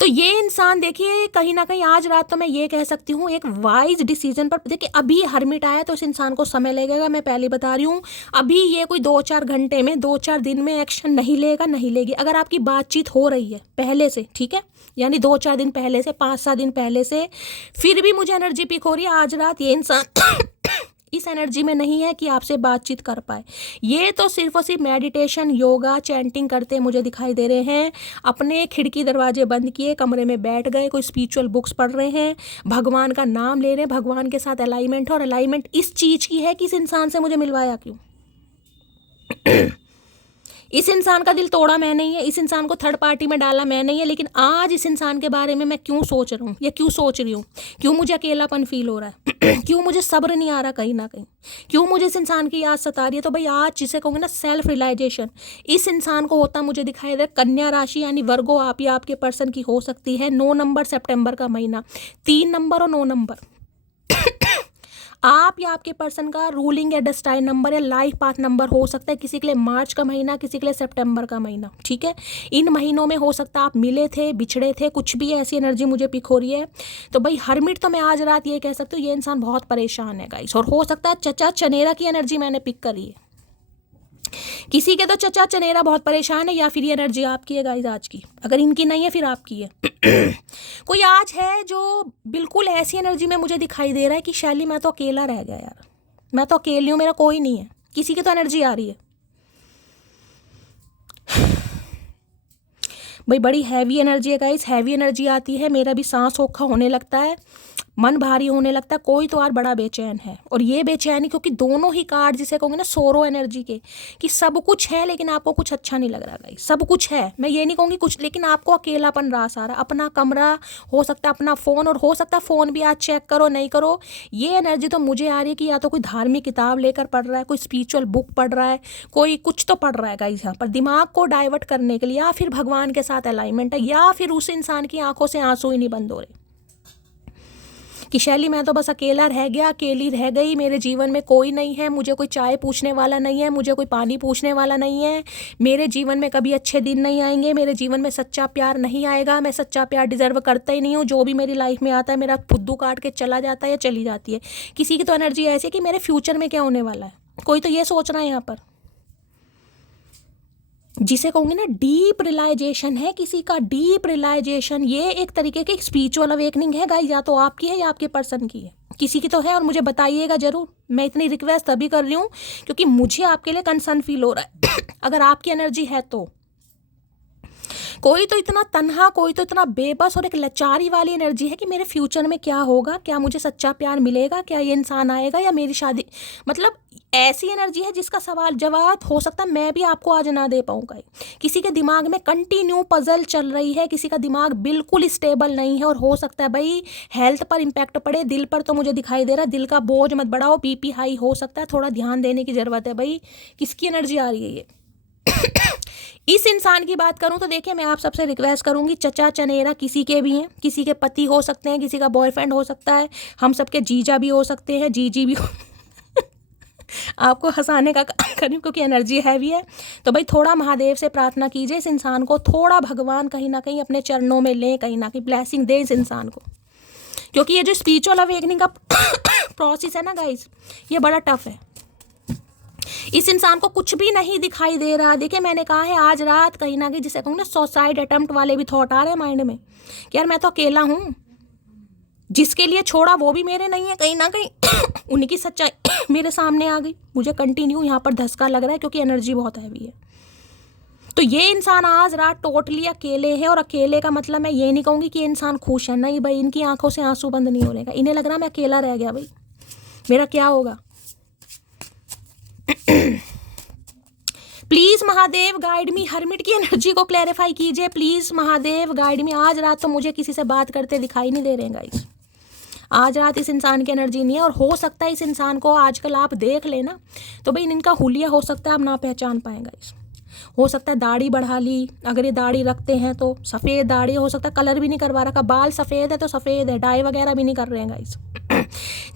तो ये इंसान देखिए कहीं ना कहीं आज रात तो मैं ये कह सकती हूँ एक वाइज डिसीजन पर, देखिए अभी हर्मिट आया तो इस इंसान को समय लगेगा, मैं पहले बता रही हूँ। अभी ये कोई 2-4 घंटे में, 2-4 दिन में एक्शन नहीं लेगा, नहीं लेगी। अगर आपकी बातचीत हो रही है पहले से, ठीक है, यानी 2-4 दिन पहले से, 5-7 दिन पहले से, फिर भी मुझे एनर्जी पिक हो रही है आज रात ये इंसान इस एनर्जी में नहीं है कि आपसे बातचीत कर पाए। ये तो सिर्फ और सिर्फ मेडिटेशन, योगा, चैंटिंग करते मुझे दिखाई दे रहे हैं। अपने खिड़की दरवाजे बंद किए, कमरे में बैठ गए, कोई स्पिरिचुअल बुक्स पढ़ रहे हैं, भगवान का नाम ले रहे हैं, भगवान के साथ अलाइनमेंट है। और अलाइनमेंट इस चीज़ की है कि इस इंसान से मुझे मिलवाया क्यों। इस इंसान का दिल तोड़ा मैं नहीं है, इस इंसान को थर्ड पार्टी में डाला मैं नहीं है, लेकिन आज इस इंसान के बारे में मैं क्यों सोच रहा हूँ या क्यों सोच रही हूँ, क्यों मुझे अकेलापन फील हो रहा है, क्यों मुझे सब्र नहीं आ रहा कहीं ना कहीं, क्यों मुझे इस इंसान की याद सता रही है। तो भाई आज जिसे कहूँगे ना सेल्फ रियलाइजेशन, इस इंसान को होता मुझे दिखाई दे। कन्या राशि यानी वर्गो आप या आपके पर्सन की हो सकती है। 9 नंबर सितंबर का महीना, 3 नंबर और 9 नंबर आप या आपके पर्सन का रूलिंग या डेस्टाइन नंबर या लाइफ पाथ नंबर हो सकता है। किसी के लिए मार्च का महीना, किसी के लिए सितंबर का महीना, ठीक है। इन महीनों में हो सकता है आप मिले थे, बिछड़े थे, कुछ भी ऐसी एनर्जी मुझे पिक हो रही है। तो भाई हर्मिट तो मैं आज रात ये कह सकती हूँ ये इंसान बहुत परेशान है गाइस। और हो सकता है चचा चनेरा की एनर्जी मैंने पिक करी है। किसी के तो चचा चनेरा बहुत परेशान है, या फिर ये एनर्जी आपकी है गाइस आज की। अगर इनकी नहीं है फिर आपकी है। कोई आज है जो बिल्कुल ऐसी एनर्जी में मुझे दिखाई दे रहा है कि शैली मैं तो अकेला रह गया यार, मैं तो अकेली हूँ, मेरा कोई नहीं है। किसी की तो एनर्जी आ रही है भाई, बड़ी हैवी एनर्जी है गाइस। हैवी एनर्जी आती है, मेरा भी सांस औखा होने लगता है, मन भारी होने लगता है। कोई तो यार बड़ा बेचैन है, और ये बेचैनी क्योंकि दोनों ही कार्ड जिसे कहूँगे ना सोरो एनर्जी के, कि सब कुछ है लेकिन आपको कुछ अच्छा नहीं लग रहा गाइस। सब कुछ है, मैं ये नहीं कहूँगी कुछ, लेकिन आपको अकेलापन रास आ रहा। अपना कमरा हो सकता है, अपना फ़ोन, और हो सकता है फ़ोन भी आज चेक करो नहीं करो। ये एनर्जी तो मुझे आ रही है कि या तो कोई धार्मिक किताब लेकर पढ़ रहा है, कोई स्पिरिचुअल बुक पढ़ रहा है, कोई कुछ तो पढ़ रहा है गाइस यहाँ पर दिमाग को डाइवर्ट करने के लिए, या फिर भगवान के साथ अलाइनमेंट है, या फिर उस इंसान की आंखों से आंसू ही नहीं बंद हो रहे कि शैली मैं तो बस अकेला रह गया, अकेली रह गई, मेरे जीवन में कोई नहीं है, मुझे कोई चाय पूछने वाला नहीं है, मुझे कोई पानी पूछने वाला नहीं है, मेरे जीवन में कभी अच्छे दिन नहीं आएंगे, मेरे जीवन में सच्चा प्यार नहीं आएगा, मैं सच्चा प्यार डिजर्व करता ही नहीं हूँ। जो भी मेरी लाइफ में आता है मेरा फुद्दू काट के चला जाता है या चली जाती है। किसी की तो एनर्जी ऐसी है कि मेरे फ्यूचर में क्या होने वाला है, कोई तो ये सोच रहा है यहाँ पर, जिसे कहूँगी ना डीप रियलाइजेशन है किसी का, डीप रियलाइजेशन। ये एक तरीके की स्पिरिचुअल अवेकनिंग है गाइस, या तो आपकी है या आपके पर्सन की है, किसी की तो है। और मुझे बताइएगा जरूर, मैं इतनी रिक्वेस्ट तभी कर रही हूँ क्योंकि मुझे आपके लिए कंसर्न फील हो रहा है। अगर आपकी एनर्जी है तो कोई तो इतना तन्हा, कोई तो इतना बेबस और एक लाचारी वाली एनर्जी है कि मेरे फ्यूचर में क्या होगा, क्या मुझे सच्चा प्यार मिलेगा, क्या ये इंसान आएगा या मेरी शादी, मतलब ऐसी एनर्जी है जिसका सवाल जवाब हो सकता है मैं भी आपको आज ना दे पाऊंगा। किसी के दिमाग में कंटिन्यू पजल चल रही है, किसी का दिमाग बिल्कुल स्टेबल नहीं है, और हो सकता है भाई हेल्थ पर इम्पैक्ट पड़े, दिल पर तो मुझे दिखाई दे रहा है, दिल का बोझ मत बढ़ाओ, बीपी हाई हो सकता है, थोड़ा ध्यान देने की ज़रूरत है भाई। किसकी एनर्जी आ रही है ये? इस इंसान की बात करूं तो देखिए मैं आप सबसे रिक्वेस्ट करूंगी, चचा चनेरा किसी के भी हैं, किसी के पति हो सकते हैं, किसी का बॉयफ्रेंड हो सकता है, हम सबके जीजा भी हो सकते हैं, जीजी भी हो आपको हंसाने का करूँ क्योंकि एनर्जी हैवी है। तो भाई थोड़ा महादेव से प्रार्थना कीजिए, इस इंसान को थोड़ा भगवान कहीं ना कहीं अपने चरणों में लें, कहीं ना कहीं ब्लेसिंग दे इस इंसान को, क्योंकि ये जो स्पिरिचुअल अवेकनिंग का प्रोसेस है ना गाइस, ये बड़ा टफ है। इस इंसान को कुछ भी नहीं दिखाई दे रहा। देखिए मैंने कहा है आज रात कहीं ना कहीं जिसे कहूँ ना सुसाइड अटेम्प्ट वाले भी थॉट आ रहे हैं माइंड में कि यार मैं तो अकेला हूँ, जिसके लिए छोड़ा वो भी मेरे नहीं है, कहीं ना कहीं उनकी सच्चाई मेरे सामने आ गई। मुझे कंटिन्यू यहाँ पर धक्का लग रहा है क्योंकि एनर्जी बहुत हैवी है। तो ये इंसान आज रात टोटली अकेले है, और अकेले का मतलब मैं ये नहीं कहूँगी कि ये इंसान खुश है, नहीं भाई, इनकी आंखों से आंसू बंद नहीं हो रहेगा। इन्हें लग रहा मैं अकेला रह गया, भाई मेरा क्या होगा। Please Mahadev guide me, hermit की एनर्जी को क्लैरिफाई कीजिए प्लीज महादेव गाइड मी। आज रात तो मुझे किसी से बात करते दिखाई नहीं दे रहे हैं गाइस। आज रात इस इंसान की एनर्जी नहीं है, और हो सकता है इस इंसान को आजकल आप देख लेना तो भाई इनका हुलिया हो सकता है आप ना पहचान पाएंगा। इस हो सकता है दाढ़ी बढ़ा ली, अगर ये दाढ़ी रखते हैं तो सफ़ेद दाढ़ी, हो सकता है कलर भी नहीं करवा रखा, बाल सफ़ेद है तो सफ़ेद है, डाई वगैरह भी नहीं कर रहे हैं गाइस।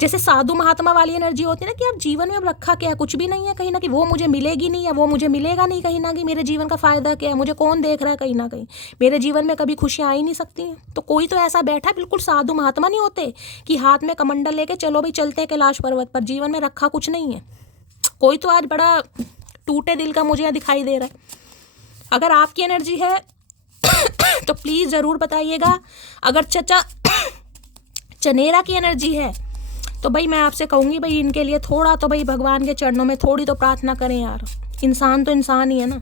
जैसे साधु महात्मा वाली एनर्जी होती है ना कि आप जीवन में अब रखा क्या है, कुछ भी नहीं है कहीं ना कहीं, वो मुझे मिलेगी नहीं या वो मुझे मिलेगा नहीं कहीं ना कहीं, मेरे जीवन का फ़ायदा क्या है, मुझे कौन देख रहा है, कहीं ना कहीं मेरे जीवन में कभी खुशियाँ आ ही नहीं सकती हैं। तो कोई तो ऐसा बैठा, बिल्कुल साधु महात्मा नहीं होते कि हाथ में कमंडल लेके चलो भाई चलते हैं कैलाश पर्वत पर, जीवन में रखा कुछ नहीं है। कोई तो आज बड़ा टूटे दिल का मुझे दिखाई दे रहा है। अगर आपकी एनर्जी है तो प्लीज़ ज़रूर बताइएगा। अगर चचा चनेरा की एनर्जी है तो भाई मैं आपसे कहूँगी भाई इनके लिए थोड़ा तो भाई भगवान के चरणों में थोड़ी तो प्रार्थना करें यार, इंसान तो इंसान ही है ना।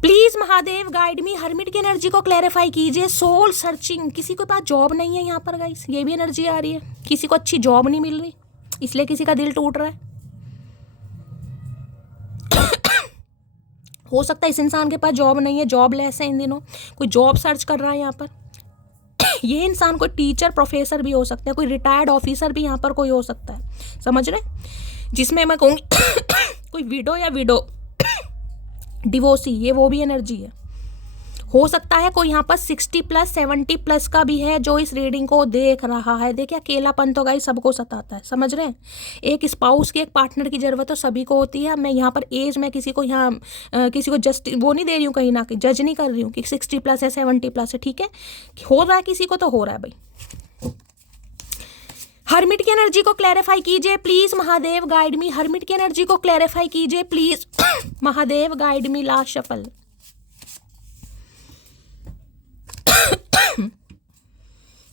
Please Mahadev guide me, hermit की एनर्जी को क्लैरिफाई कीजिए। सोल सर्चिंग, किसी के पास जॉब नहीं है यहाँ पर गाइस, ये भी एनर्जी आ रही है। किसी को अच्छी जॉब नहीं मिल रही इसलिए किसी का दिल टूट रहा है। हो सकता है इस इंसान के पास जॉब नहीं है, जॉबलेस है इन दिनों, कोई जॉब सर्च कर रहा है यहाँ पर। ये इंसान कोई टीचर प्रोफेसर भी हो सकता है, कोई रिटायर्ड ऑफिसर भी यहाँ पर कोई हो सकता है, समझ रहे, जिसमें मैं कहूँगी कोई विडो या विडो डिवोर्सी, ये वो भी एनर्जी है। हो सकता है कोई यहाँ पर 60+ 70+ का भी है जो इस रीडिंग को देख रहा है। देखिए अकेलापन तो गाइस सबको सताता है, समझ रहे हैं। एक स्पाउस की, एक पार्टनर की ज़रूरत तो सभी को होती है। मैं यहाँ पर एज में किसी को यहाँ किसी को जस्ट वो नहीं दे रही हूँ, कहीं ना कहीं जज नहीं कर रही हूँ कि 60+ है 70+ है, ठीक है, हो रहा है किसी को तो हो रहा है भाई। हर्मिट की एनर्जी को क्लैरिफाई कीजिए please Mahadev guide me, hermit की एनर्जी को क्लैरिफाई कीजिए please Mahadev guide me. Last shuffle.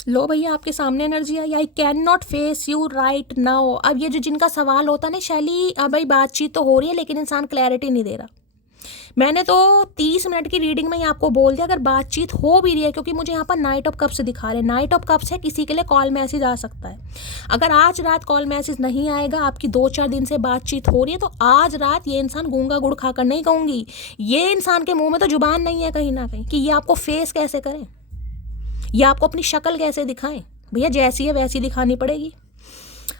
लो भैया आपके सामने एनर्जी आई, I can not face you right now. अब ये जो जिनका सवाल होता है ना शैली, अब भाई बातचीत तो हो रही है लेकिन इंसान क्लैरिटी नहीं दे रहा। मैंने तो 30 मिनट की रीडिंग में ही आपको बोल दिया अगर बातचीत हो भी रही है, क्योंकि मुझे यहाँ पर नाइट ऑफ कप्स दिखा रहे हैं। नाइट ऑफ कप्स है, किसी के लिए कॉल मैसेज आ सकता है। अगर आज रात कॉल मैसेज नहीं आएगा, आपकी 2-4 दिन से बातचीत हो रही है, तो आज रात ये इंसान गूंगा गुड़ खाकर, नहीं कहूँगी, ये इंसान के मुंह में तो जुबान नहीं है कहीं ना कहीं कि ये आपको फेस कैसे करें, ये आपको अपनी शक्ल कैसे दिखाएं। भैया जैसी है वैसी दिखानी पड़ेगी।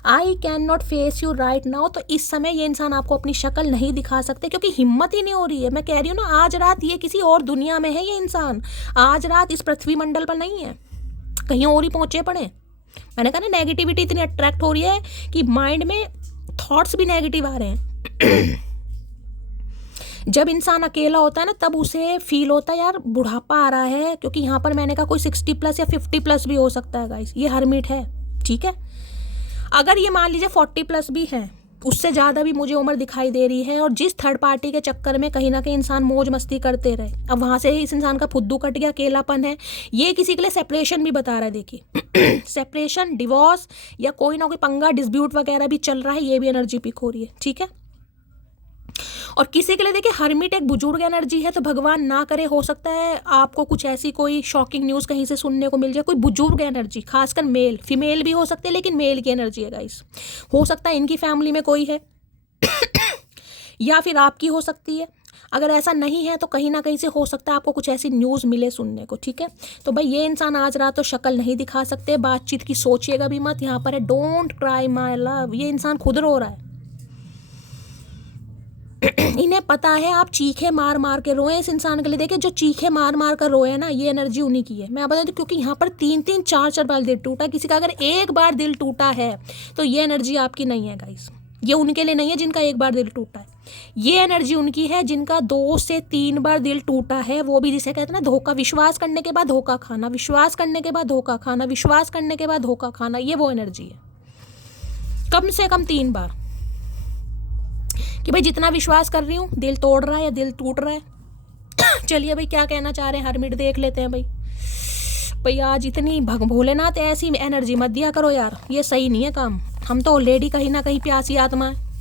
आई can not face you right now, तो इस समय ये इंसान आपको अपनी शक्ल नहीं दिखा सकते क्योंकि हिम्मत ही नहीं हो रही है। मैं कह रही हूँ ना, आज रात ये किसी और दुनिया में है। ये इंसान आज रात इस पृथ्वी मंडल पर नहीं है, कहीं और ही पहुंचे पड़े। मैंने कहा ना नेगेटिविटी इतनी अट्रैक्ट हो रही है कि माइंड में थॉट्स भी नेगेटिव आ रहे हैं। जब इंसान अकेला होता है ना तब उसे फील होता है यार बुढ़ापा आ रहा है, क्योंकि यहाँ पर मैंने कहा कोई 60+ या 50+ भी हो सकता है गाइस। ये हर्मिट है, ठीक है। अगर ये मान लीजिए 40+ भी है, उससे ज़्यादा भी मुझे उम्र दिखाई दे रही है, और जिस थर्ड पार्टी के चक्कर में कहीं ना कहीं इंसान मौज मस्ती करते रहे, अब वहाँ से इस इंसान का फुद्दू कट गया, अकेलापन है। ये किसी के लिए सेपरेशन भी बता रहा है, देखिए सेपरेशन, डिवोर्स या कोई ना कोई पंगा, डिस्प्यूट वगैरह भी चल रहा है, ये भी एनर्जी पिक हो रही है, ठीक है। और किसी के लिए देखिए हर्मिट एक बुजुर्ग एनर्जी है, तो भगवान ना करे हो सकता है आपको कुछ ऐसी कोई शॉकिंग न्यूज़ कहीं से सुनने को मिल जाए। कोई बुजुर्ग एनर्जी, खासकर मेल, फीमेल भी हो सकते हैं लेकिन मेल की एनर्जी है गाइस। हो सकता है इनकी फैमिली में कोई है या फिर आपकी हो सकती है। अगर ऐसा नहीं है तो कहीं ना कहीं से हो सकता है आपको कुछ ऐसी न्यूज़ मिले सुनने को, ठीक है। तो भाई ये इंसान आज रात तो शक्ल नहीं दिखा सकते, बातचीत की सोचिएगा भी मत। यहाँ पर है डोंट क्राई माई लव, ये इंसान खुद रो रहा है। इन्हें पता है आप चीखे मार मार के रोए इस इंसान के लिए। देखिए जो चीखे मार मार कर रोए ना, ये एनर्जी उन्हीं की है। मैं बता दूं, क्योंकि यहाँ पर 3-3 4-4 बार दिल टूटा। किसी का अगर एक बार दिल टूटा है तो ये एनर्जी आपकी नहीं है गाइस। ये उनके लिए नहीं है जिनका एक बार दिल टूटा है, ये एनर्जी उनकी है जिनका 2 से 3 बार दिल टूटा है। वो भी जिसे कहते हैं ना धोखा, विश्वास करने के बाद धोखा खाना, विश्वास करने के बाद धोखा खाना, विश्वास करने के बाद धोखा खाना, ये वो एनर्जी है। कम से कम 3 बार। कि भाई जितना विश्वास कर रही हूँ, दिल तोड़ रहा है या दिल टूट रहा है। चलिए भाई क्या कहना चाह रहे हैं हरमिट देख लेते हैं भाई। भाई आज इतनी भोलेनाथ ऐसी एनर्जी मत दिया करो यार, ये सही नहीं है काम। हम तो ऑलरेडी कहीं ना कहीं प्यासी आत्मा है।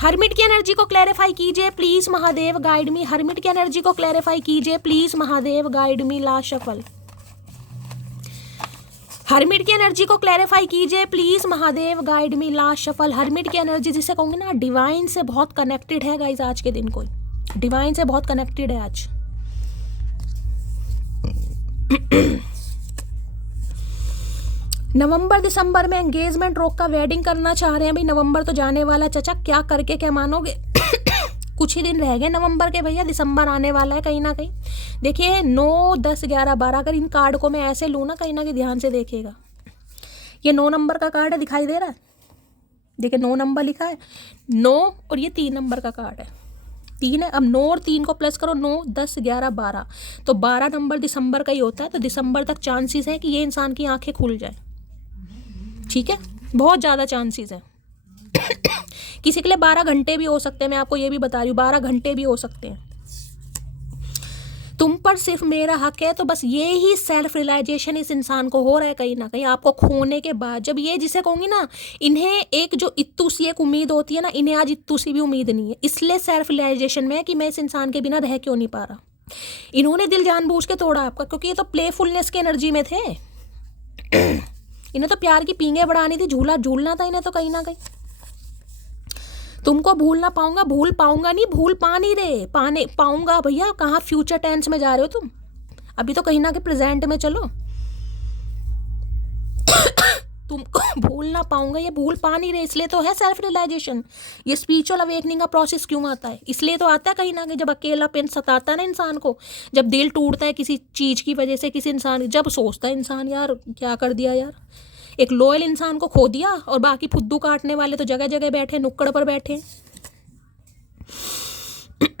हरमिट की एनर्जी को क्लैरिफाई कीजिए please Mahadev guide me. Hermit की एनर्जी को क्लैरिफाई कीजिए please Mahadev guide me. Last shuffle. Hermit की एनर्जी को क्लैरिफाई कीजिए please Mahadev guide me. Last shuffle. Hermit की एनर्जी जिसे कहूंगे ना डिवाइन से बहुत कनेक्टेड है गाइज आज के दिन, कोई डिवाइन से बहुत कनेक्टेड है आज। नवंबर दिसंबर में एंगेजमेंट रोक का वेडिंग करना चाह रहे हैं भाई। नवंबर तो जाने वाला चचा, क्या करके क्या मानोगे। कुछ ही दिन रह गए नवंबर के भैया, दिसंबर आने वाला है कहीं ना कहीं। देखिए 9, 10, 11, 12 अगर इन कार्ड को मैं ऐसे लूँ ना, कहीं ना कहीं ध्यान से देखिएगा। ये 9 नंबर का कार्ड है, दिखाई दे रहा है, देखिए 9 नंबर लिखा है, 9 और ये 3 नंबर का कार्ड है, 3 है। अब 9 और 3 को प्लस करो, 9, 10, 11, 12, तो 12 नंबर दिसंबर का ही होता है। तो दिसंबर तक चांसेस है कि ये इंसान की आंखें खुल जाए, ठीक है, बहुत ज़्यादा चांसेस है। किसी के लिए 12 घंटे भी हो सकते हैं, मैं आपको ये भी बता रही हूँ, 12 घंटे भी हो सकते हैं। तुम पर सिर्फ मेरा हक है, तो बस ये ही सेल्फ रियलाइजेशन इस इंसान को हो रहा है कहीं ना कहीं आपको खोने के बाद। जब ये जिसे कहूँगी ना, इन्हें एक जो इत्तू सी एक उम्मीद होती है ना, इन्हें आज इत्तू सी भी उम्मीद नहीं है। इसलिए सेल्फ रियलाइजेशन में है कि मैं इस इंसान के बिना रह क्यों नहीं पा रहा। इन्होंने दिल जानबूझ के तोड़ा आपका, क्योंकि ये तो प्लेफुलनेस की एनर्जी में थे। इन्हें तो प्यार की पींगे बढ़ानी थी, झूला झूलना था इन्हें तो कहीं ना कहीं। तुमको भूल ना पाऊंगा, भूल पाऊंगा नहीं, भूल पा नहीं रहे, पाने पाऊंगा भैया। कहाँ फ्यूचर टेंस में जा रहे हो तुम, अभी तो कहीं ना कहीं प्रेजेंट में चलो। तुमको भूल ना पाऊंगा, ये भूल पा नहीं रहे, इसलिए तो है सेल्फ रियलाइजेशन। ये स्पिरिचुअल अवेकनिंग का प्रोसेस क्यों आता है, इसलिए तो आता है कहीं ना कहीं जब अकेलापन सताता है ना इंसान को, जब दिल टूटता है किसी चीज़ की वजह से, किसी इंसान, जब सोचता है इंसान यार क्या कर दिया यार, एक लॉयल इंसान को खो दिया और बाकी फुद्दू काटने वाले तो जगह जगह बैठे, नुक्कड़ पर बैठे।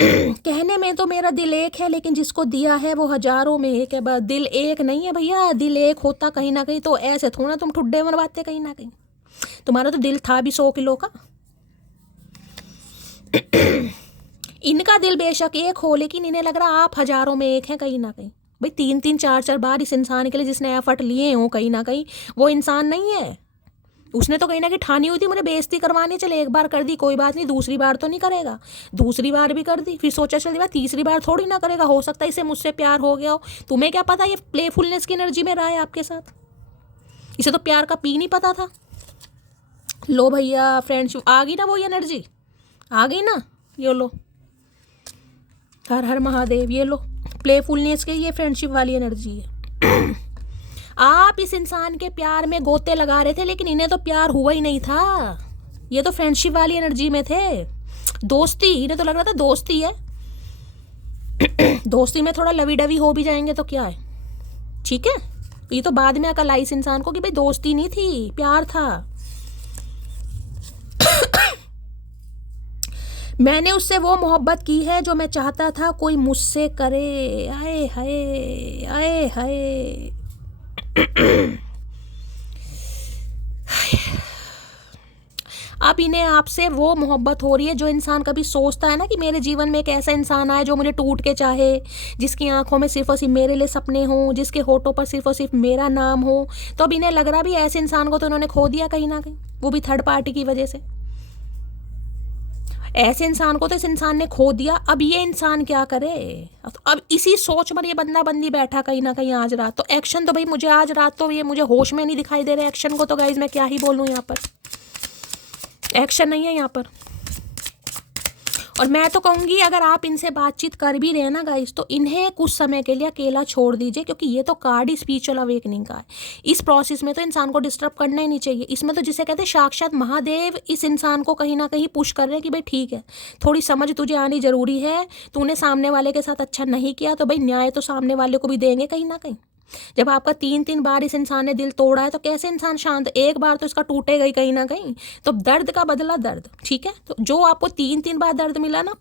कहने में तो मेरा दिल एक है, लेकिन जिसको दिया है वो हजारों में एक है। बस दिल एक नहीं है भैया, दिल एक होता कहीं ना कहीं तो ऐसे थोड़ा तुम ठुड्डे मरवाते कहीं ना कहीं। तुम्हारा तो दिल था भी 100 किलो का। इनका दिल बेशक एक हो, लेकिन इन्हें लग रहा आप हजारों में एक हैं कहीं ना कहीं। भाई 3-3, 4-4 बार इस इंसान के लिए जिसने एफर्ट लिए हो, कहीं ना कहीं वो इंसान नहीं है। उसने तो कहीं ना कहीं ठानी हुई थी मुझे बेइज्जती करवानी, चले एक बार कर दी कोई बात नहीं, दूसरी बार तो नहीं करेगा, दूसरी बार भी कर दी, फिर सोचा चल बात तीसरी बार थोड़ी ना करेगा, हो सकता है इसे मुझसे प्यार हो गया हो। तुम्हें क्या पता ये प्लेफुलनेस की एनर्जी में रहा है आपके साथ, इसे तो प्यार का पी नहीं पता था। लो भैया फ्रेंडशिप आ गई ना, वो एनर्जी आ गई ना, ये लो, हर हर महादेव, ये लो प्लेफुलनेस के, ये फ्रेंडशिप वाली एनर्जी है। आप इस इंसान के प्यार में गोते लगा रहे थे, लेकिन इन्हें तो प्यार हुआ ही नहीं था, ये तो फ्रेंडशिप वाली एनर्जी में थे। दोस्ती, इन्हें तो लग रहा था दोस्ती है। दोस्ती में थोड़ा लवी डवी हो भी जाएंगे तो क्या है, ठीक है। ये तो बाद में अकल आई इस इंसान को कि भाई दोस्ती नहीं थी, प्यार था। मैंने उससे वो मोहब्बत की है जो मैं चाहता था कोई मुझसे करे। आए हाय, आए हाय। अब इन्हें आपसे वो मोहब्बत हो रही है जो इंसान कभी सोचता है ना कि मेरे जीवन में एक ऐसा इंसान आए जो मुझे टूट के चाहे, जिसकी आंखों में सिर्फ और सिर्फ मेरे लिए सपने हों, जिसके होठों पर सिर्फ और सिर्फ मेरा नाम हो। तो अब इन्हें लग रहा भी ऐसे इंसान को तो इन्होंने खो दिया कहीं ना कहीं, वो भी थर्ड पार्टी की वजह से। ऐसे इंसान को तो इस इंसान ने खो दिया। अब ये इंसान क्या करे, अब इसी सोच में ये बंदा बंदी बैठा कहीं ना कहीं आज रात। तो एक्शन तो भाई मुझे आज रात तो ये मुझे होश में नहीं दिखाई दे रहे एक्शन को, तो गाइज मैं क्या ही बोलूँ, यहाँ पर एक्शन नहीं है यहाँ पर। और मैं तो कहूँगी अगर आप इनसे बातचीत कर भी रहे हैं ना गाइस, तो इन्हें कुछ समय के लिए अकेला छोड़ दीजिए, क्योंकि ये तो कार्ड ही स्पिरिचुअल अवेकनिंग का है। इस प्रोसेस में तो इंसान को डिस्टर्ब करना ही नहीं चाहिए। इसमें तो जिसे कहते हैं साक्षात महादेव इस इंसान को कहीं ना कहीं पुश कर रहे हैं कि भाई ठीक है, थोड़ी समझ तुझे आनी जरूरी है, तूने सामने वाले के साथ अच्छा नहीं किया, तो भाई न्याय तो सामने वाले को भी देंगे कहीं ना कहीं। जब आपका 3-3 बार इस इंसान ने दिल तोड़ा है, तो कैसे इंसान शांत, एक बार तो इसका टूटेगा ही कहीं ना कहीं। तो दर्द का बदला दर्द, ठीक है। तो जो आपको 3-3 बार दर्द मिला ना,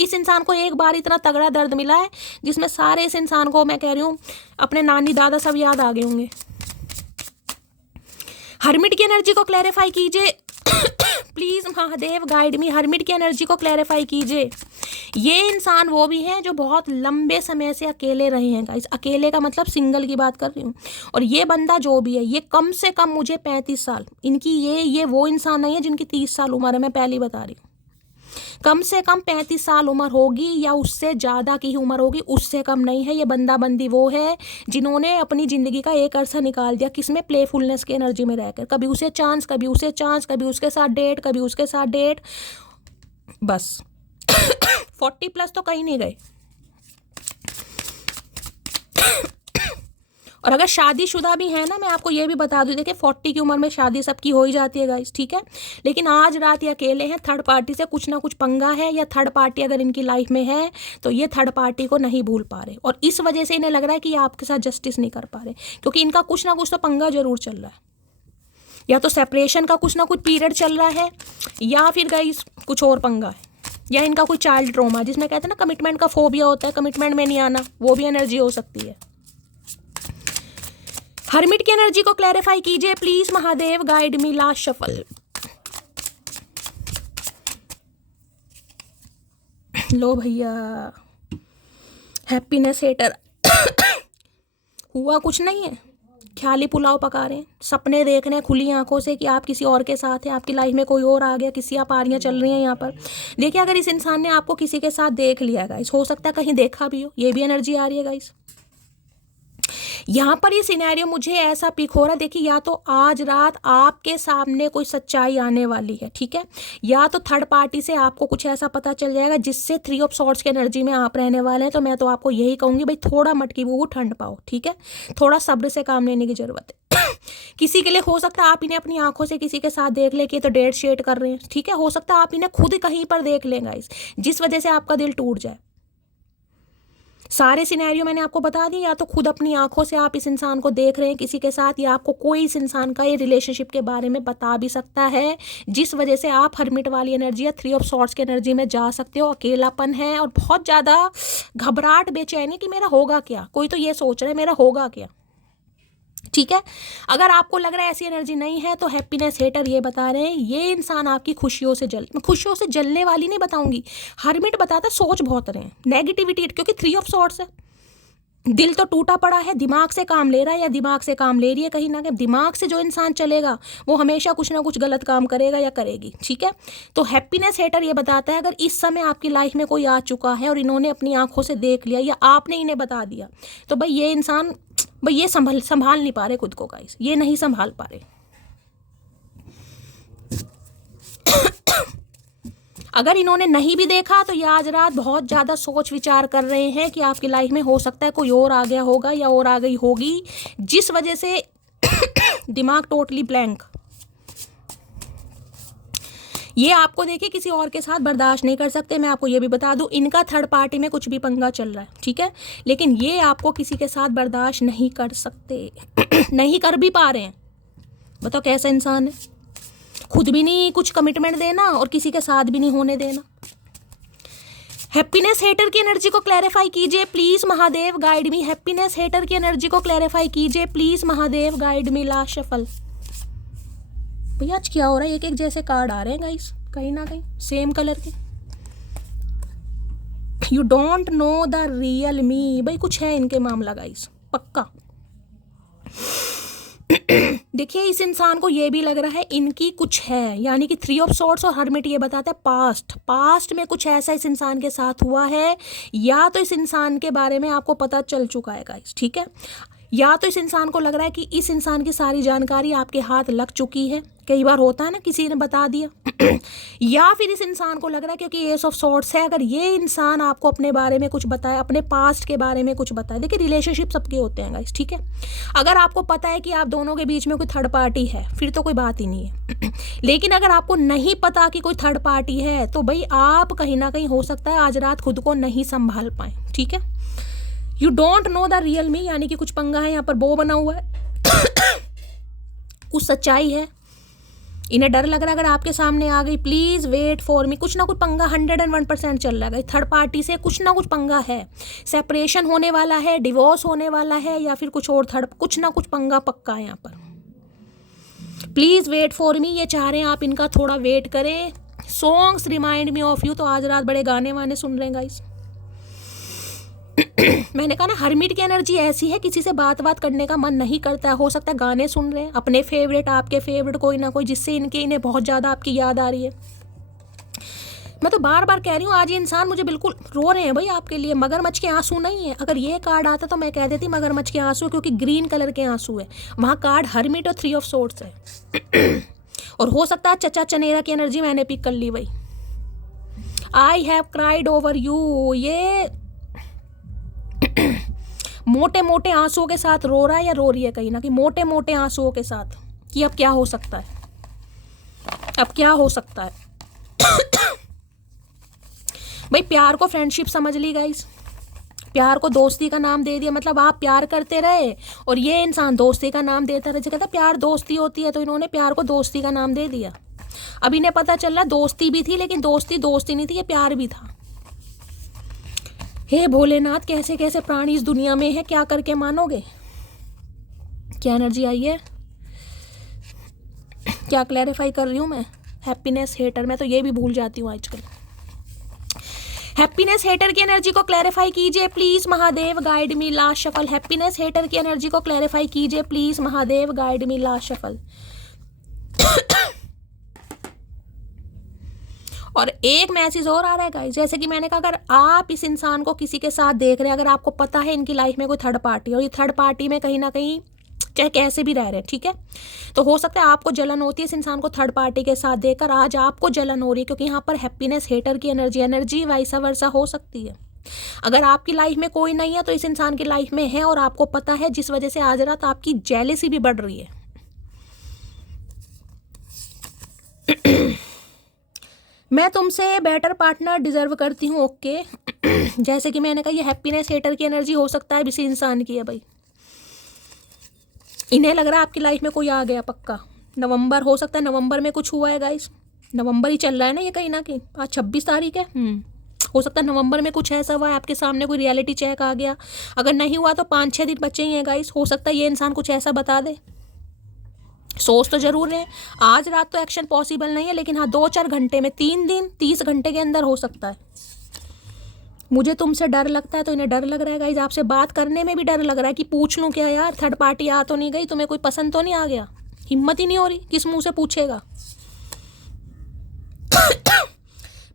इस इंसान को एक बार इतना तगड़ा दर्द मिला है जिसमें सारे इस इंसान को, मैं कह रही हूँ, अपने नानी दादा सब याद आ गए होंगे। हरमिट की एनर्जी को क्लैरिफाई कीजिए please Mahadev guide me, hermit की एनर्जी को क्लैरिफाई कीजिए। ये इंसान वो भी है जो बहुत लंबे समय से अकेले रहे हैं गाइस। अकेले का मतलब सिंगल की बात कर रही हूँ। और ये बंदा जो भी है, ये कम से कम मुझे 35 साल, इनकी ये वो इंसान नहीं है जिनकी 30 साल उम्र है, मैं पहले ही बता रही हूँ। कम से कम 35 साल उम्र होगी या उससे ज़्यादा की ही उम्र होगी, उससे कम नहीं है। ये बंदा बंदी वो है जिन्होंने अपनी ज़िंदगी का एक अरसा निकाल दिया किसमें, प्लेफुलनेस की एनर्जी में रहकर। कभी उसे चांस, कभी उसे चांस, कभी उसके साथ डेट, कभी उसके साथ डेट, बस 40+ तो कहीं नहीं गए। और अगर शादीशुदा भी है ना, मैं आपको ये भी बता दूं, देखिए 40 की उम्र में शादी सबकी हो ही जाती है गाइस, ठीक है। लेकिन आज रात ये अकेले हैं, थर्ड पार्टी से कुछ ना कुछ पंगा है, या थर्ड पार्टी अगर इनकी लाइफ में है तो ये थर्ड पार्टी को नहीं भूल पा रहे, और इस वजह से इन्हें लग रहा है कि ये आपके साथ जस्टिस नहीं कर पा रहे, क्योंकि इनका कुछ ना कुछ तो पंगा जरूर चल रहा है। या तो सेपरेशन का कुछ ना कुछ पीरियड चल रहा है, या फिर गाइस कुछ और पंगा है, या इनका कोई चाइल्ड ट्रॉमा, जिसमें कहते हैं ना कमिटमेंट का फोबिया होता है, कमिटमेंट में नहीं आना, वो भी एनर्जी हो सकती है। हर्मिट की एनर्जी को क्लैरिफाई कीजिए please Mahadev guide me, last shuffle. लो भैया, हैप्पीनेस हेटर हुआ कुछ नहीं है, ख्याली पुलाव पका रहे हैं, सपने देख रहे हैं खुली आंखों से कि आप किसी और के साथ हैं, आपकी लाइफ में कोई और आ गया, किसी आप पारियां चल रही हैं यहाँ पर। देखिए, अगर इस इंसान ने आपको किसी के साथ देख लिया गाइस, हो सकता है कहीं देखा भी हो, ये भी एनर्जी आ रही है गाइस। यहाँ पर ये सिनेरियो मुझे ऐसा पिक हो रहा है, देखिए या तो आज रात आपके सामने कोई सच्चाई आने वाली है, ठीक है, या तो थर्ड पार्टी से आपको कुछ ऐसा पता चल जाएगा जिससे 3 ऑफ सॉर्ड्स की एनर्जी में आप रहने वाले हैं। तो मैं तो आपको यही कहूँगी भाई, थोड़ा मटकी वो ठंड पाओ, ठीक है, थोड़ा सब्र से काम लेने की जरूरत है। किसी के लिए हो सकता है आप इन्हें अपनी आंखों से किसी के साथ देख ले कि तो डेट शेट कर रहे हैं, ठीक है, हो सकता है आप इन्हें खुद कहीं पर देख लें गाइस, जिस वजह से आपका दिल टूट जाए। सारे सिनेरियो मैंने आपको बता दिए, या तो खुद अपनी आंखों से आप इस इंसान को देख रहे हैं किसी के साथ, या आपको कोई इस इंसान का ये रिलेशनशिप के बारे में बता भी सकता है, जिस वजह से आप हर्मिट वाली एनर्जी या 3 ऑफ सॉर्ड्स की एनर्जी में जा सकते हो। अकेलापन है और बहुत ज़्यादा घबराहट, बेचैनी कि मेरा होगा क्या, कोई तो ये सोच रहा है मेरा होगा क्या, ठीक है। अगर आपको लग रहा है ऐसी एनर्जी नहीं है, तो हैप्पीनेस हेटर ये बता रहे हैं ये इंसान आपकी खुशियों से मैं खुशियों से जलने वाली नहीं बताऊंगी, हर्मिट बताता सोच बहुत रहे हैं, नेगेटिविटी, क्योंकि 3 ऑफ सॉर्ड्स है, दिल तो टूटा पड़ा है, दिमाग से काम ले रहा है या दिमाग से काम ले रही है, कहीं ना कहीं दिमाग से जो इंसान चलेगा वो हमेशा कुछ ना कुछ गलत काम करेगा या करेगी, ठीक है। तो हैप्पीनेस हेटर ये बताता है अगर इस समय आपकी लाइफ में कोई आ चुका है और इन्होंने अपनी आंखों से देख लिया या आपने इन्हें बता दिया, तो भाई ये इंसान, भाई ये संभाल नहीं पा रहे खुद को गाइस, ये नहीं संभाल पा रहे। अगर इन्होंने नहीं भी देखा तो ये आज रात बहुत ज़्यादा सोच विचार कर रहे हैं कि आपकी लाइफ में हो सकता है कोई और आ गया होगा या और आ गई होगी, जिस वजह से दिमाग टोटली ब्लैंक। ये आपको देखिए किसी और के साथ बर्दाश्त नहीं कर सकते। मैं आपको ये भी बता दूं, इनका थर्ड पार्टी में कुछ भी पंगा चल रहा है, ठीक है, लेकिन ये आपको किसी के साथ बर्दाश्त नहीं कर सकते नहीं कर भी पा रहे हैं। बताओ कैसा इंसान है, खुद भी नहीं कुछ कमिटमेंट देना और किसी के साथ भी नहीं होने देना। हैप्पीनेस हेटर की एनर्जी को क्लैरिफाई कीजिए please Mahadev guide me, happiness hater की एनर्जी को क्लैरिफाई कीजिए please Mahadev guide me, last shuffle. भैया आज क्या हो रहा है, एक एक जैसे कार्ड आ रहे हैं गाइस, कहीं ना कहीं सेम कलर के। You don't know the real me, भाई कुछ है इनके मामला गाइस पक्का। देखिए इस इंसान को ये भी लग रहा है इनकी कुछ है, यानी कि 3 ऑफ सॉर्ड्स और हर्मिट ये बताता है पास्ट में कुछ ऐसा इस इंसान के साथ हुआ है, या तो इस इंसान के बारे में आपको पता चल चुका है गाइस, ठीक है, या तो इस इंसान को लग रहा है कि इस इंसान की सारी जानकारी आपके हाथ लग चुकी है, कई बार होता है ना किसी ने बता दिया या फिर इस इंसान को लग रहा है क्योंकि एस ऑफ सॉर्ड्स है, अगर ये इंसान आपको अपने बारे में कुछ बताए, अपने पास्ट के बारे में कुछ बताए। देखिए रिलेशनशिप सबके होते हैं गाइस, ठीक है, अगर आपको पता है कि आप दोनों के बीच में कोई थर्ड पार्टी है फिर तो कोई बात ही नहीं है लेकिन अगर आपको नहीं पता कि कोई थर्ड पार्टी है तो भाई आप कहीं ना कहीं हो सकता है आज रात खुद को नहीं संभाल पाए, ठीक है। You don't know the real me, यानी कि कुछ पंगा है यहाँ पर, बो बना हुआ है कुछ सच्चाई है, इन्हें डर लग रहा है अगर आपके सामने आ गई, प्लीज वेट फॉर मी, कुछ ना कुछ पंगा 101% चल रहा है, थर्ड पार्टी से कुछ ना कुछ पंगा है, सेपरेशन होने वाला है, डिवोर्स होने वाला है, या फिर कुछ और थर्ड, कुछ ना कुछ पंगा पक्का है यहाँ पर। प्लीज़ वेट फॉर मी, ये चाह रहे हैं आप इनका थोड़ा वेट करें। Songs remind me of you, तो आज रात बड़े गाने वाने सुन रहे हैं गाइस। मैंने कहा ना हरमिट की एनर्जी ऐसी है, किसी से बात करने का मन नहीं करता है। हो सकता है गाने सुन रहे हैं अपने फेवरेट, आपके फेवरेट कोई ना कोई, जिससे इन्हें बहुत ज़्यादा आपकी याद आ रही है। मैं तो बार बार कह रही हूँ, आज ये इंसान मुझे बिल्कुल रो रहे हैं भाई आपके लिए। मगरमच्छ के आंसू नहीं है। अगर ये कार्ड आता तो मैं कह देती मगरमच्छ के आंसू, क्योंकि ग्रीन कलर के आंसू है। वहाँ कार्ड हरमिट और 3 ऑफ सोर्ड्स है। और हो सकता है चचा चनेरा की एनर्जी मैंने पिक कर ली भाई। I have cried over you, ये मोटे मोटे आंसुओं के साथ रो रहा है या रो रही है कहीं ना, कि मोटे मोटे आंसुओं के साथ, कि अब क्या हो सकता है, अब क्या हो सकता है। भाई प्यार को फ्रेंडशिप समझ ली गाइस, प्यार को दोस्ती का नाम दे दिया। मतलब आप प्यार करते रहे और ये इंसान दोस्ती का नाम देता रहे। कहता प्यार दोस्ती होती है, तो इन्होंने प्यार को दोस्ती का नाम दे दिया। अब इन्हें पता चल रहा दोस्ती भी थी, लेकिन दोस्ती दोस्ती नहीं थी, ये प्यार भी था। हे भोलेनाथ, कैसे कैसे प्राणी इस दुनिया में है, क्या करके मानोगे। क्या एनर्जी आई है, क्या क्लैरिफाई कर रही हूँ मैं। हैप्पीनेस हेटर, मैं तो ये भी भूल जाती हूँ आजकल। हैप्पीनेस हेटर की एनर्जी को क्लैरिफाई कीजिए please Mahadev, guide me last shuffle. Happiness hater की एनर्जी को क्लैरिफाई कीजिए please Mahadev, guide me last shuffle. और एक मैसेज और आ रहा है गाइस, जैसे कि मैंने कहा, अगर आप इस इंसान को किसी के साथ देख रहे हैं, अगर आपको पता है इनकी लाइफ में कोई थर्ड पार्टी, और ये थर्ड पार्टी में कहीं ना कहीं चाहे कैसे भी रह रहे हैं, ठीक है, तो हो सकता है आपको जलन होती है इस इंसान को थर्ड पार्टी के साथ देखकर। आज आपको जलन हो रही है, क्योंकि यहाँ पर हैप्पीनेस हेटर की एनर्जी वैसा वर्सा हो सकती है। अगर आपकी लाइफ में कोई नहीं है तो इस इंसान की लाइफ में है, और आपको पता है, जिस वजह से आज रात आपकी जेलसी भी बढ़ रही है। मैं तुमसे बेटर पार्टनर डिजर्व करती हूँ, ओके। जैसे कि मैंने कहा, ये हैप्पीनेस हेटर की एनर्जी हो सकता है किसी इंसान की है भाई। इन्हें लग रहा है आपकी लाइफ में कोई आ गया पक्का। नवंबर, हो सकता है नवंबर में कुछ हुआ है गाइस। नवंबर ही चल रहा है ना ये कहीं ना कहीं, आज 26 तारीख है। हो सकता है नवंबर में कुछ ऐसा हुआ है, आपके सामने कोई रियलिटी चेक आ गया। अगर नहीं हुआ तो 5-6 दिन बचे ही हैं गाइस। हो सकता है ये इंसान कुछ ऐसा बता दे। सोच तो जरूर है, आज रात तो एक्शन पॉसिबल नहीं है, लेकिन हाँ 2-4 घंटे में, 3 दिन 30 घंटे के अंदर हो सकता है। मुझे तुमसे डर लगता है, तो इन्हें डर लग रहा है गाइस। आपसे बात करने में भी डर लग रहा है कि पूछ लूँ क्या यार, थर्ड पार्टी आ तो नहीं गई, तुम्हें कोई पसंद तो नहीं आ गया। हिम्मत ही नहीं हो रही, किस मुंह से पूछेगा।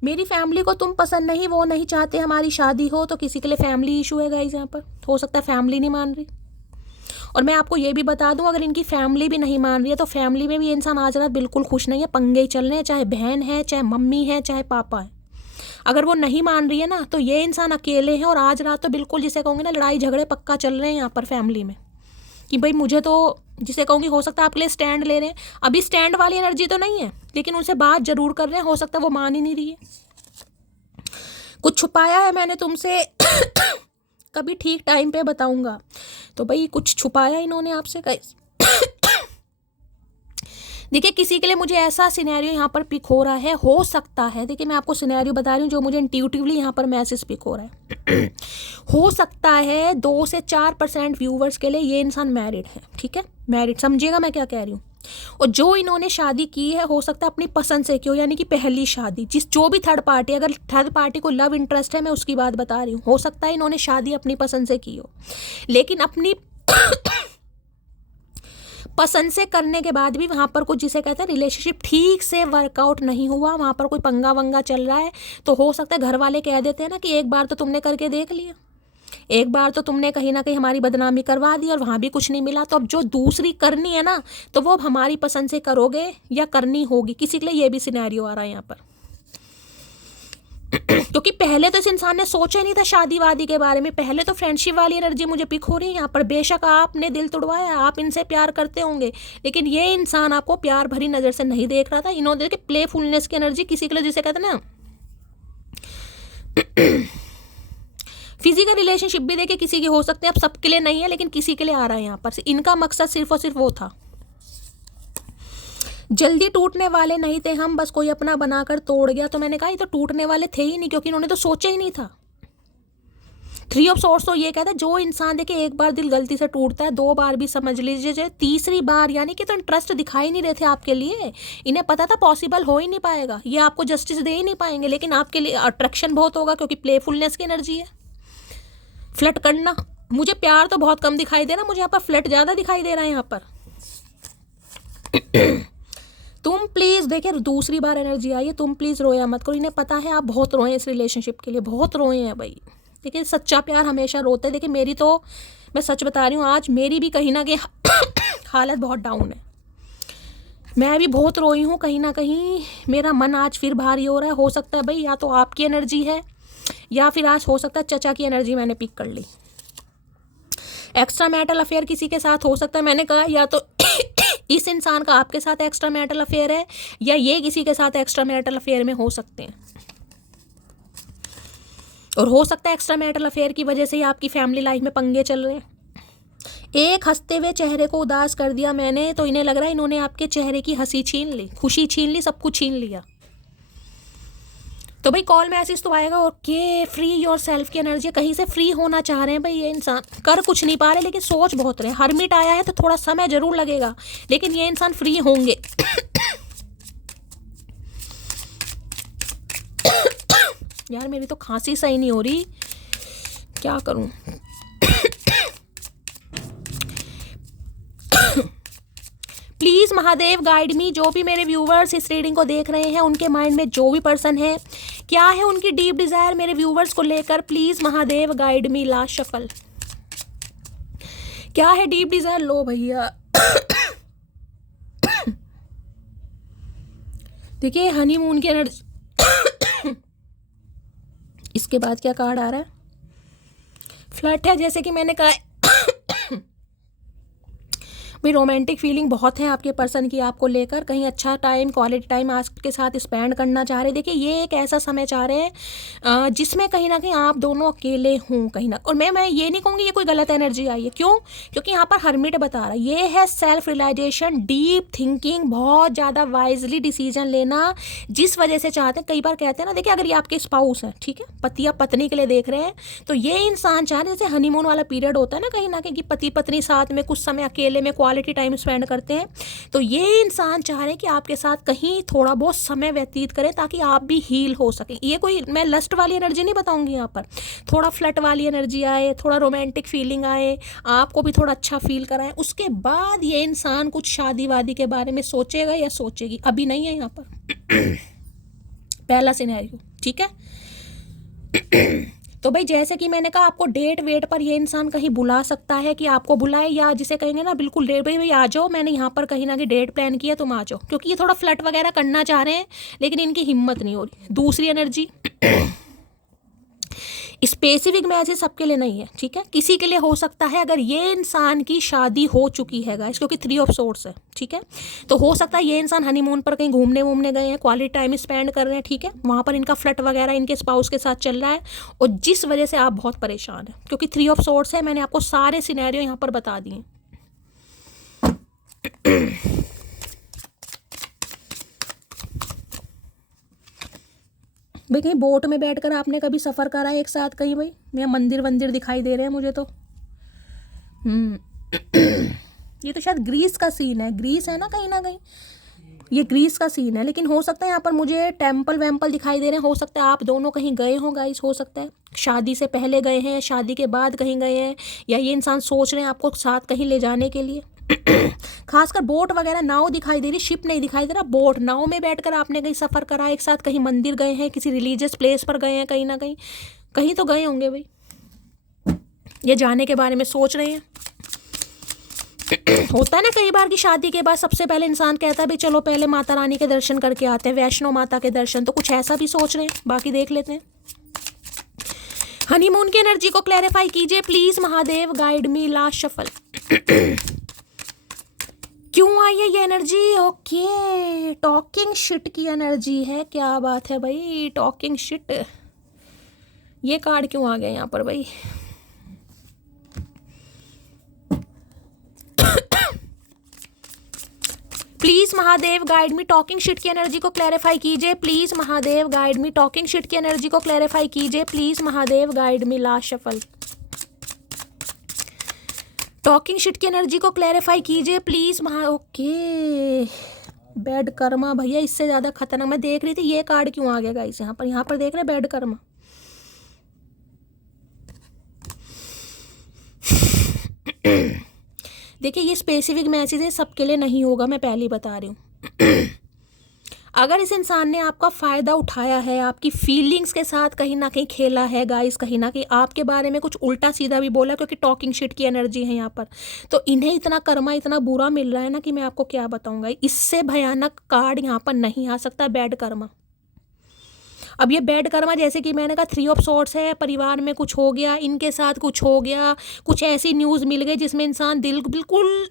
मेरी फैमिली को तुम पसंद नहीं, वो नहीं चाहते हमारी शादी हो, तो किसी के लिए फैमिली इशू है गाइस यहाँ पर। हो सकता है फैमिली नहीं मान रही। और मैं आपको ये भी बता दूं, अगर इनकी फैमिली भी नहीं मान रही है, तो फैमिली में भी ये इंसान आज रात बिल्कुल खुश नहीं है। पंगे ही चल रहे हैं, चाहे बहन है, चाहे मम्मी है, चाहे पापा है। अगर वो नहीं मान रही है ना, तो ये इंसान अकेले हैं, और आज रात तो बिल्कुल, जिसे कहूँगी ना, लड़ाई झगड़े पक्का चल रहे हैं यहाँ पर फैमिली में, कि भाई मुझे तो, जिसे कहूँगी, हो सकता है आपके लिए स्टैंड ले रहे हैं। अभी स्टैंड वाली एनर्जी तो नहीं है, लेकिन उनसे बात जरूर कर रहे हैं। हो सकता है वो मान ही नहीं रही है। कुछ छुपाया है मैंने तुमसे, कभी ठीक टाइम पे बताऊंगा। तो भाई कुछ छुपाया इन्होंने आपसे गाइस। देखिए, किसी के लिए मुझे ऐसा सिनेरियो यहाँ पर पिक हो रहा है, हो सकता है, देखिए मैं आपको सिनेरियो बता रही हूँ जो मुझे इंट्यूटिवली यहाँ पर मैसेज पिक हो रहा है। हो सकता है 2 से 4% व्यूवर्स के लिए ये इंसान मैरिड है, ठीक है, मैरिड, समझिएगा मैं क्या कह रही हूँ। और जो इन्होंने शादी की है, हो सकता है अपनी पसंद से की हो, यानी कि पहली शादी। जो भी थर्ड पार्टी, अगर थर्ड पार्टी को लव इंटरेस्ट है, मैं उसकी बात बता रही हूँ। हो सकता है इन्होंने शादी अपनी पसंद से की हो, लेकिन अपनी पसंद से करने के बाद भी वहाँ पर कुछ, जिसे कहते हैं, रिलेशनशिप ठीक से वर्कआउट नहीं हुआ, वहाँ पर कोई पंगा वंगा चल रहा है। तो हो सकता है घर वाले कह देते हैं ना कि एक बार तो तुमने करके देख लिया, एक बार तो तुमने कहीं ना कहीं हमारी बदनामी करवा दी और वहाँ भी कुछ नहीं मिला, तो अब जो दूसरी करनी है ना, तो वो अब हमारी पसंद से करोगे या करनी होगी। किसी के लिए ये भी सिनेरियो आ रहा है यहाँ पर। क्योंकि पहले तो इस इंसान ने सोचा ही नहीं था शादी वादी के बारे में, पहले तो फ्रेंडशिप वाली एनर्जी मुझे पिक हो रही है यहाँ पर। बेशक आपने दिल तोड़वाया, आप इनसे प्यार करते होंगे, लेकिन ये इंसान आपको प्यार भरी नज़र से नहीं देख रहा था। इन्होंने देखिए प्लेफुलनेस की एनर्जी, किसी के लिए जिसे कहते हैं ना फिजिकल रिलेशनशिप भी देखिए किसी की हो सकते हैं, अब सबके लिए नहीं है, लेकिन किसी के लिए आ रहा है यहाँ पर। इनका मकसद सिर्फ और सिर्फ वो था, जल्दी टूटने वाले नहीं थे हम, बस कोई अपना बनाकर तोड़ गया। तो मैंने कहा ये तो टूटने वाले थे ही नहीं, क्योंकि इन्होंने तो सोचा ही नहीं था। थ्री ऑफ सोर्स तो ये कहता है जो इंसान देखिए एक बार दिल गलती से टूटता है, 2 बार भी समझ लीजिए, तीसरी बार यानी कि तो इंटरेस्ट दिखाई नहीं रहे थे आपके लिए, इन्हें पता था पॉसिबल हो ही नहीं पाएगा, ये आपको जस्टिस दे ही नहीं पाएंगे, लेकिन आपके लिए अट्रैक्शन बहुत होगा क्योंकि प्लेफुलनेस की एनर्जी है। फ्लर्ट करना, मुझे प्यार तो बहुत कम दिखाई दे रहा, मुझे यहाँ पर फ्लर्ट ज़्यादा दिखाई दे रहा है यहाँ पर। तुम प्लीज़ देखिए दूसरी बार एनर्जी आई है, तुम प्लीज़ रोया मत करो, इन्हें पता है आप बहुत रोए इस रिलेशनशिप के लिए, बहुत रोए हैं भाई। देखिए सच्चा प्यार हमेशा रोता है। देखिए मेरी तो, मैं सच बता रही हूँ, आज मेरी भी कहीं ना कहीं हालत बहुत डाउन है, मैं भी बहुत रोई हूँ, कहीं ना कहीं मेरा मन आज फिर भारी हो रहा है। हो सकता है भाई या तो आपकी एनर्जी है या फिर आज हो सकता है चचा की एनर्जी मैंने पिक कर ली। एक्स्ट्रा मैरिटल अफेयर किसी के साथ हो सकता है, मैंने कहा या तो इस इंसान का आपके साथ एक्स्ट्रा मैरिटल अफेयर है या ये किसी के साथ एक्स्ट्रा मैरिटल अफेयर में हो सकते हैं, और हो सकता है एक्स्ट्रा मैरिटल अफेयर की वजह से ही आपकी फैमिली लाइफ में पंगे चल रहे हैं। एक हंसते हुए चेहरे को उदास कर दिया मैंने, तो इन्हें लग रहा है इन्होंने आपके चेहरे की हंसी छीन ली, खुशी छीन ली, सब कुछ छीन लिया। तो भाई कॉल मैसेज तो आएगा, ओके फ्री योर सेल्फ की एनर्जी, कहीं से फ्री होना चाह रहे हैं भाई ये इंसान, कर कुछ नहीं पा रहे लेकिन सोच बहुत रहे। हर्मिट आया है तो थोड़ा समय जरूर लगेगा लेकिन ये इंसान फ्री होंगे। यार मेरी तो खांसी सही नहीं हो रही, क्या करूं। प्लीज़ महादेव गाइड मी, जो भी मेरे व्यूवर्स इस रीडिंग को देख रहे हैं उनके माइंड में जो भी पर्सन है, क्या है उनकी डीप डिजायर मेरे व्यूवर्स को लेकर, please Mahadev guide me. Last shuffle, क्या है डीप डिजायर, लो भैया। देखिए हनीमून की एनर्जी। इसके बाद क्या कार्ड आ रहा है, फ्लर्ट है, जैसे कि मैंने कहा भाई रोमांटिक फीलिंग बहुत है आपके पर्सन की आपको लेकर, कहीं अच्छा टाइम, क्वालिटी टाइम आपके साथ स्पेंड करना चाह रहे हैं। देखिए ये एक ऐसा समय चाह रहे हैं जिसमें कहीं ना कहीं आप दोनों अकेले हों कहीं ना, और मैं ये नहीं कहूँगी ये कोई गलत एनर्जी आई है, क्यों, क्योंकि यहाँ पर हर्मिट बता रहा है ये है सेल्फ रियलाइजेशन, डीप थिंकिंग, बहुत ज़्यादा वाइजली डिसीजन लेना, जिस वजह से चाहते हैं। कई बार कहते हैं ना, देखिए अगर ये आपके स्पाउस हैं, ठीक है, पति या पत्नी के लिए देख रहे हैं, तो ये इंसान चाह रहे, जैसे हनीमून वाला पीरियड होता है ना कहीं कि पति पत्नी साथ में कुछ समय अकेले में क्वालिटी टाइम स्पेंड करते हैं, तो ये इंसान चाह रहे हैं कि आपके साथ कहीं थोड़ा बहुत समय व्यतीत करें ताकि आप भी हील हो सकें। ये कोई मैं लस्ट वाली एनर्जी नहीं बताऊंगी यहाँ पर, थोड़ा फ्लर्ट वाली एनर्जी आए, थोड़ा रोमांटिक फीलिंग आए, आपको भी थोड़ा अच्छा फील कराएं, उसके बाद ये इंसान कुछ शादी वादी के बारे में सोचेगा या सोचेगी, अभी नहीं है यहाँ पर। पहला सिनेरियो, ठीक है। तो भाई जैसे कि मैंने कहा आपको डेट वेट पर ये इंसान कहीं बुला सकता है कि आपको बुलाए, या जिसे कहेंगे ना बिल्कुल डेट, भाई आ जाओ, मैंने यहाँ पर कहीं ना कहीं डेट प्लान किया, तुम आ जाओ, क्योंकि ये थोड़ा फ्लर्ट वगैरह करना चाह रहे हैं लेकिन इनकी हिम्मत नहीं हो रही। दूसरी एनर्जी, स्पेसिफिक मैसेज सबके लिए नहीं है, ठीक है, किसी के लिए हो सकता है अगर ये इंसान की शादी हो चुकी है गाइस, क्योंकि 3 ऑफ सोर्स है, ठीक है, तो हो सकता है ये इंसान हनीमून पर कहीं घूमने वूमने गए हैं, क्वालिटी टाइम स्पेंड कर रहे हैं, ठीक है, वहाँ पर इनका फ्लर्ट वगैरह इनके स्पाउस के साथ चल रहा है, और जिस वजह से आप बहुत परेशान हैं, क्योंकि 3 ऑफ सोर्स है, मैंने आपको सारे सिनेरियो यहाँ पर बता दिए। भाई कहीं बोट में बैठकर आपने कभी सफ़र करा है एक साथ कहीं, भाई मैं मंदिर वंदिर दिखाई दे रहे हैं मुझे तो। ये तो शायद ग्रीस का सीन है, ग्रीस है ना कहीं ये ग्रीस का सीन है, लेकिन हो सकता है यहाँ पर मुझे टेम्पल वेम्पल दिखाई दे रहे हैं, हो सकता है आप दोनों कहीं गए हो गाइस, हो सकता है शादी से पहले गए हैं, शादी के बाद कहीं गए हैं, या ये इंसान सोच रहे हैं आपको साथ कहीं ले जाने के लिए। खासकर बोट वगैरह, नाव दिखाई दे रही, शिप नहीं दिखाई दे रहा, बोट, नाव में बैठकर आपने कहीं सफ़र करा एक साथ, कहीं मंदिर गए हैं, किसी रिलीजियस प्लेस पर गए हैं, कहीं ना कहीं तो गए होंगे भाई, ये जाने के बारे में सोच रहे हैं। होता है ना कई बार की शादी के बाद सबसे पहले इंसान कहता है भाई चलो पहले माता रानी के दर्शन करके आते हैं, वैष्णो माता के दर्शन, तो कुछ ऐसा भी सोच रहे हैं, बाकी देख लेते हैं। हनीमून की एनर्जी को क्लैरिफाई कीजिए please Mahadev, guide me. Last shuffle, क्यों आई है ये एनर्जी, ओके टॉकिंग शिट की एनर्जी है, क्या बात है भाई, टॉकिंग शिट, ये कार्ड क्यों आ गया यहाँ पर भाई। Please Mahadev guide me, talking shit की एनर्जी को क्लैरिफाई कीजिए please Mahadev guide me, talking shit की एनर्जी को क्लैरिफाई कीजिए please Mahadev guide me. Last shuffle, talking shit की एनर्जी को क्लैरिफाई कीजिए प्लीज ओके, बैड कर्मा भैया, इससे ज्यादा खतरनाक। मैं देख रही थी ये कार्ड क्यों आ गया गाइस, यहाँ पर देख रहे बैड कर्मा। देखिए ये स्पेसिफिक मैसेज है, सबके लिए नहीं होगा, मैं पहले ही बता रही हूँ। अगर इस इंसान ने आपका फ़ायदा उठाया है, आपकी फीलिंग्स के साथ कहीं ना कहीं खेला है गाइस, कहीं ना कहीं आपके बारे में कुछ उल्टा सीधा भी बोला, क्योंकि टॉकिंग शिट की एनर्जी है यहाँ पर, तो इन्हें इतना कर्मा इतना बुरा मिल रहा है ना कि मैं आपको क्या बताऊँगा। इससे भयानक कार्ड यहाँ पर नहीं आ सकता, बैड कर्मा। अब ये बैड कर्मा जैसे कि मैंने कहा 3 ऑफ सॉर्ड्स है, परिवार में कुछ हो गया, इनके साथ कुछ हो गया, कुछ ऐसी न्यूज़ मिल गई जिसमें इंसान दिल बिल्कुल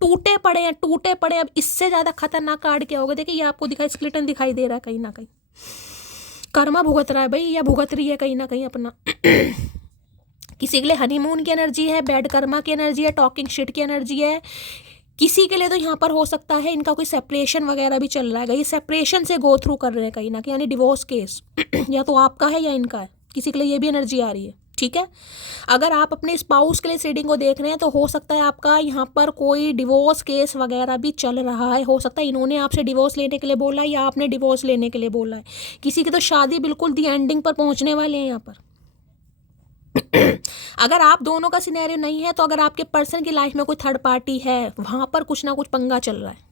टूटे पड़े हैं, टूटे पड़े। अब इससे ज़्यादा खतरनाक कार्ड क्या होगा? देखिए ये आपको दिखाई, स्प्लिटन दिखाई दे रहा है, कहीं ना कहीं कर्मा भुगत रहा है भाई, या भुगत रही है कहीं ना कहीं अपना। किसी के लिए हनीमून की एनर्जी है, बैड कर्मा की एनर्जी है, टॉकिंग शिट की एनर्जी है। किसी के लिए तो यहाँ पर हो सकता है इनका कोई सेपरेशन वगैरह भी चल रहा है, ये सेपरेशन से गो थ्रू कर रहे हैं कहीं ना कहीं, यानी डिवोर्स केस या तो आपका है या इनका है, किसी के लिए ये भी एनर्जी आ रही है। ठीक है, अगर आप अपने स्पाउस के लिए रीडिंग को देख रहे हैं तो हो सकता है आपका यहाँ पर कोई डिवोर्स केस वगैरह भी चल रहा है, हो सकता है इन्होंने आपसे डिवोर्स लेने के लिए बोला है या आपने डिवोर्स लेने के लिए बोला है। किसी की तो शादी बिल्कुल दी एंडिंग पर पहुँचने वाले हैं यहाँ पर। अगर आप दोनों का सिनेरियो नहीं है तो अगर आपके पर्सन की लाइफ में कोई थर्ड पार्टी है, वहां पर कुछ ना कुछ पंगा चल रहा है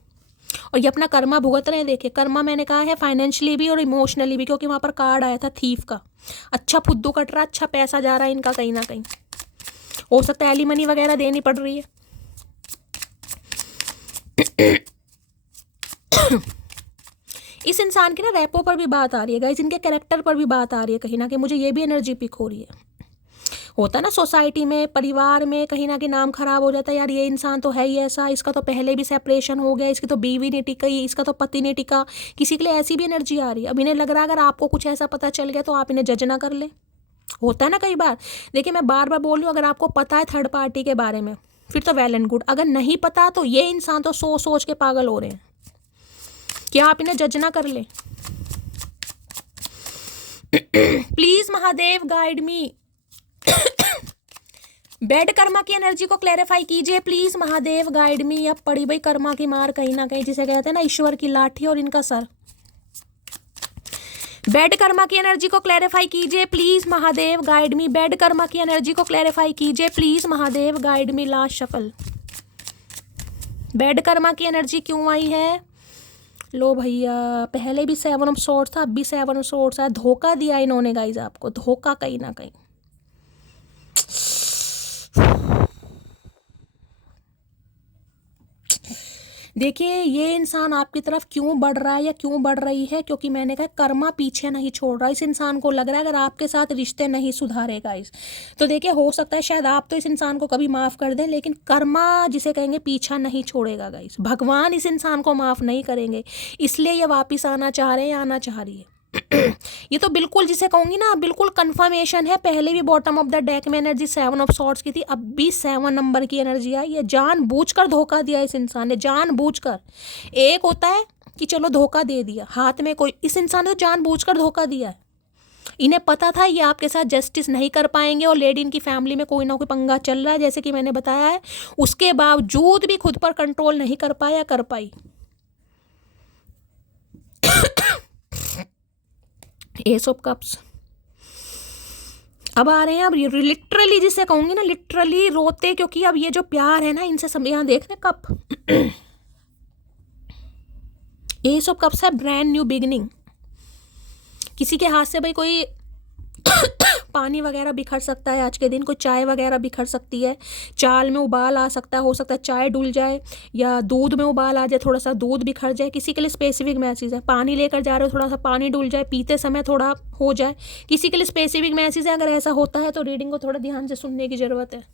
और ये अपना कर्मा भुगत रहे हैं। देखिए कर्मा मैंने कहा है फाइनेंशियली भी और इमोशनली भी, क्योंकि वहां पर कार्ड आया था थीफ का। अच्छा फुद्दू कट रहा, अच्छा पैसा जा रहा है इनका कहीं ना कहीं, हो सकता है एलिमनी वगैरह देनी पड़ रही है। इस इंसान की ना रैपो पर भी बात आ रही है गाइस, इनके कैरेक्टर पर भी बात आ रही है कहीं ना कहीं, मुझे ये भी एनर्जी पिक हो रही है। होता ना सोसाइटी में, परिवार में कहीं ना कहीं नाम खराब हो जाता है, यार ये इंसान तो है ही ऐसा, इसका तो पहले भी सेपरेशन हो गया, इसकी तो बीवी नहीं टिकी, इसका तो पति नहीं टिका। किसी के लिए ऐसी भी एनर्जी आ रही है। अब इन्हें लग रहा है अगर आपको कुछ ऐसा पता चल गया तो आप इन्हें जज ना कर ले। होता है ना कई बार। देखिए मैं बार बार बोल रही हूँ, अगर आपको पता है थर्ड पार्टी के बारे में फिर तो वेल एंड गुड, अगर नहीं पता तो ये इंसान तो सोच सोच के पागल हो रहे हैं कि आप इन्हें जज ना कर ले। Please Mahadev guide me, bad Karma की एनर्जी को क्लैरिफाई कीजिए प्लीज महादेव गाइड मी। अब पड़ी भाई कर्मा की मार कहीं ना कहीं, जिसे कहते हैं ना ईश्वर की लाठी और इनका सर। बैड कर्मा की एनर्जी को क्लैरिफाई कीजिए please Mahadev guide me, bad Karma की एनर्जी को क्लैरिफाई कीजिए please Mahadev guide me. Last shuffle, bad Karma की एनर्जी क्यों आई है? लो भैया, पहले भी 7 ऑफ सॉर्ड्स था, अब भी 7 ऑफ सॉर्ड्स है। धोखा दिया इन्होंने गाइज आपको, धोखा कहीं ना कहीं। देखिए ये इंसान आपकी तरफ क्यों बढ़ रहा है या क्यों बढ़ रही है, क्योंकि मैंने कहा कर्मा पीछे नहीं छोड़ रहा। इस इंसान को लग रहा है अगर आपके साथ रिश्ते नहीं सुधारेगा इस, तो देखिए हो सकता है शायद आप तो इस इंसान को कभी माफ़ कर दें, लेकिन कर्मा जिसे कहेंगे पीछा नहीं छोड़ेगा गाइस। भगवान इस इंसान को माफ़ नहीं करेंगे, इसलिए ये वापस आना चाह रहे हैं, आना चाह रही है। ये तो बिल्कुल जिसे कहूंगी ना, बिल्कुल कंफर्मेशन है। पहले भी बॉटम ऑफ द डेक में एनर्जी 7 ऑफ सॉर्ड्स की थी, अब भी 7 नंबर की एनर्जी आई। ये जानबूझकर धोखा दिया इस इंसान ने, जानबूझकर। एक होता है कि चलो धोखा दे दिया, हाथ में कोई, इस इंसान ने तो जानबूझकर धोखा दिया है। इन्हें पता था ये आपके साथ जस्टिस नहीं कर पाएंगे और लेडी इनकी फैमिली में कोई ना कोई पंगा चल रहा है, जैसे कि मैंने बताया है। उसके बावजूद भी खुद पर कंट्रोल नहीं कर पाया, कर पाई। एस ऑफ कप्स अब आ रहे हैं। अब लिटरली जिसे कहूंगी ना, लिटरली रोते, क्योंकि अब ये जो प्यार है ना इनसे सब, यहाँ देख रहे कप, एस ऑफ कप्स है, ब्रांड न्यू बिगिनिंग। किसी के हाथ से भाई कोई पानी वगैरह बिखर सकता है आज के दिन, कोई चाय वगैरह बिखर सकती है, चाल में उबाल आ सकता है, हो सकता है चाय डुल जाए या दूध में उबाल आ जाए, थोड़ा सा दूध बिखर जाए। किसी के लिए स्पेसिफिक मैसेज है, पानी लेकर जा रहे हो, थोड़ा सा पानी डुल जाए, पीते समय थोड़ा हो जाए, किसी के लिए स्पेसिफिक मैसेज है। अगर ऐसा होता है तो रीडिंग को थोड़ा ध्यान से सुनने की जरूरत है।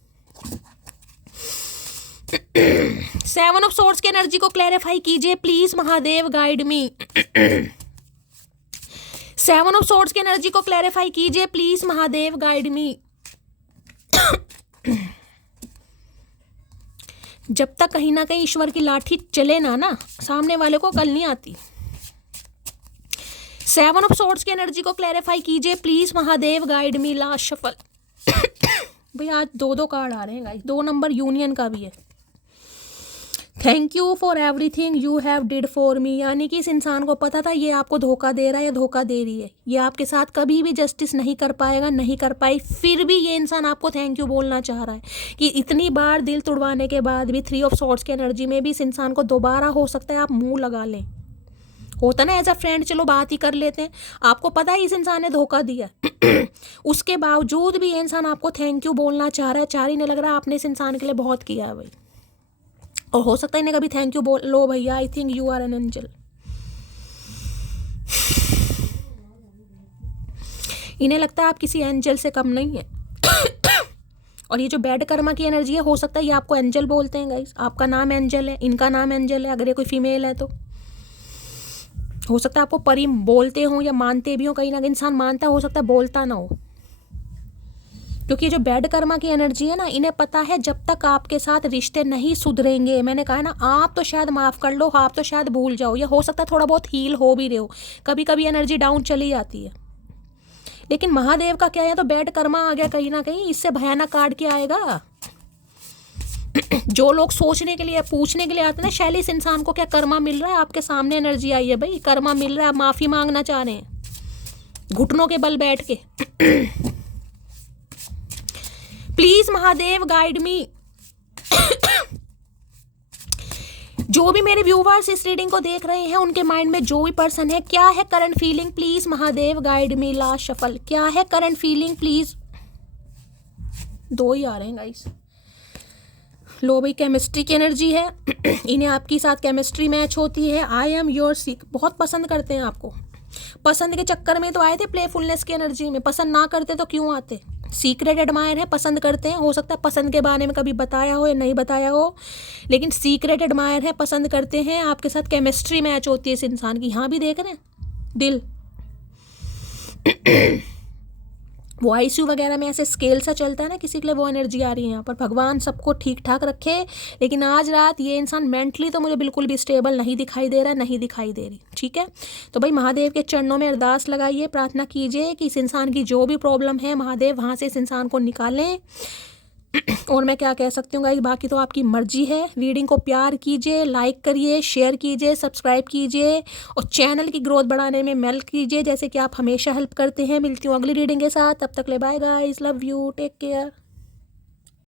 7 ऑफ सॉर्ड्स की एनर्जी को क्लैरिफाई कीजिए please Mahadev guide me. 7 of swords की एनर्जी को क्लैरिफाई कीजिए प्लीज महादेव गाइड मी। जब तक कहीं ना कहीं ईश्वर की लाठी चले ना सामने वाले को कल नहीं आती। 7 ऑफ सोर्ड्स की एनर्जी को क्लैरिफाई कीजिए please Mahadev, guide me, last shuffle. भाई आज 2 कार्ड आ रहे हैं गाइस, 2 नंबर यूनियन का भी है। Thank you for everything you have did for me, यानी कि इस इंसान को पता था ये आपको धोखा दे रहा है या धोखा दे रही है, ये आपके साथ कभी भी जस्टिस नहीं कर पाएगा, नहीं कर पाई, फिर भी ये इंसान आपको थैंक यू बोलना चाह रहा है कि इतनी बार दिल तुड़वाने के बाद भी 3 ऑफ सॉर्ड्स की एनर्जी में भी इस इंसान को दोबारा हो सकता है आप मुंह लगा लें। होता ना एज अ फ्रेंड, चलो बात ही कर लेते हैं, आपको पता है इस इंसान ने धोखा दिया उसके बावजूद भी ये इंसान आपको थैंक यू बोलना चाह रहा है। चार ही नहीं लग रहा आपने इस इंसान के लिए बहुत किया है भाई, और हो सकता है इन्हें कभी थैंक यू बोल लो भैया, I think you are an angel. इन्हें लगता है आप किसी एंजल से कम नहीं है और ये जो बैड कर्मा की एनर्जी है, हो सकता है ये आपको एंजल बोलते हैं गाइस, आपका नाम एंजल है, इनका नाम एंजल है, अगर ये कोई फीमेल है तो हो सकता है आपको परी बोलते हो या मानते भी हो, कहीं ना कहीं इंसान मानता हो सकता है बोलता ना हो, क्योंकि जो बैड कर्मा की एनर्जी है ना, इन्हें पता है जब तक आपके साथ रिश्ते नहीं सुधरेंगे, मैंने कहा ना आप तो शायद माफ़ कर लो, आप तो शायद भूल जाओ, या हो सकता है थोड़ा बहुत हील हो भी रहे हो, कभी कभी एनर्जी डाउन चली जाती है, लेकिन महादेव का क्या है, तो बैड कर्मा आ गया कहीं ना कहीं, इससे भयानक कार्ड क्या आएगा। जो लोग सोचने के लिए पूछने के लिए आते हैं ना, शैली इस इंसान को क्या कर्मा मिल रहा है, आपके सामने एनर्जी आई है भाई, कर्मा मिल रहा है, माफ़ी मांगना चाह रहे हैं घुटनों के बल बैठ के। प्लीज महादेव गाइड मी। जो भी मेरे व्यूवर्स इस रीडिंग को देख रहे हैं, उनके माइंड में जो भी पर्सन है, क्या है current feeling, please Mahadev guide me, last shuffle, क्या है करंट फीलिंग प्लीज। 2 ही आ रहे हैं गाइस। लो भाई, केमिस्ट्री की एनर्जी है, इन्हें आपके साथ केमिस्ट्री मैच होती है, आई एम योर सीक, बहुत पसंद करते हैं आपको, पसंद के चक्कर में तो आए थे, प्लेफुलनेस की एनर्जी में, पसंद ना करते तो क्यों आते। सीक्रेट एडमायर है, पसंद करते हैं, हो सकता है पसंद के बारे में कभी बताया हो या नहीं बताया हो, लेकिन सीक्रेट एडमायर है, पसंद करते हैं, आपके साथ केमिस्ट्री मैच होती है इस इंसान की। यहाँ भी देख रहे हैं दिल वो आईसीयू वगैरह में ऐसे स्केल सा चलता है ना किसी के लिए, वो एनर्जी आ रही है यहाँ पर। भगवान सबको ठीक ठाक रखे, लेकिन आज रात ये इंसान मेंटली तो मुझे बिल्कुल भी स्टेबल नहीं दिखाई दे रहा, नहीं दिखाई दे रही, ठीक है। तो भाई महादेव के चरणों में अरदास लगाइए, प्रार्थना कीजिए कि इस इंसान की जो भी प्रॉब्लम है महादेव वहाँ से इस इंसान को निकालें। और मैं क्या कह सकती हूँ गाइस, बाकी तो आपकी मर्जी है। रीडिंग को प्यार कीजिए, लाइक करिए, शेयर कीजिए, सब्सक्राइब कीजिए और चैनल की ग्रोथ बढ़ाने में हेल्प कीजिए, जैसे कि आप हमेशा हेल्प करते हैं। मिलती हूँ अगली रीडिंग के साथ, तब तक ले bye guys, love you, take care.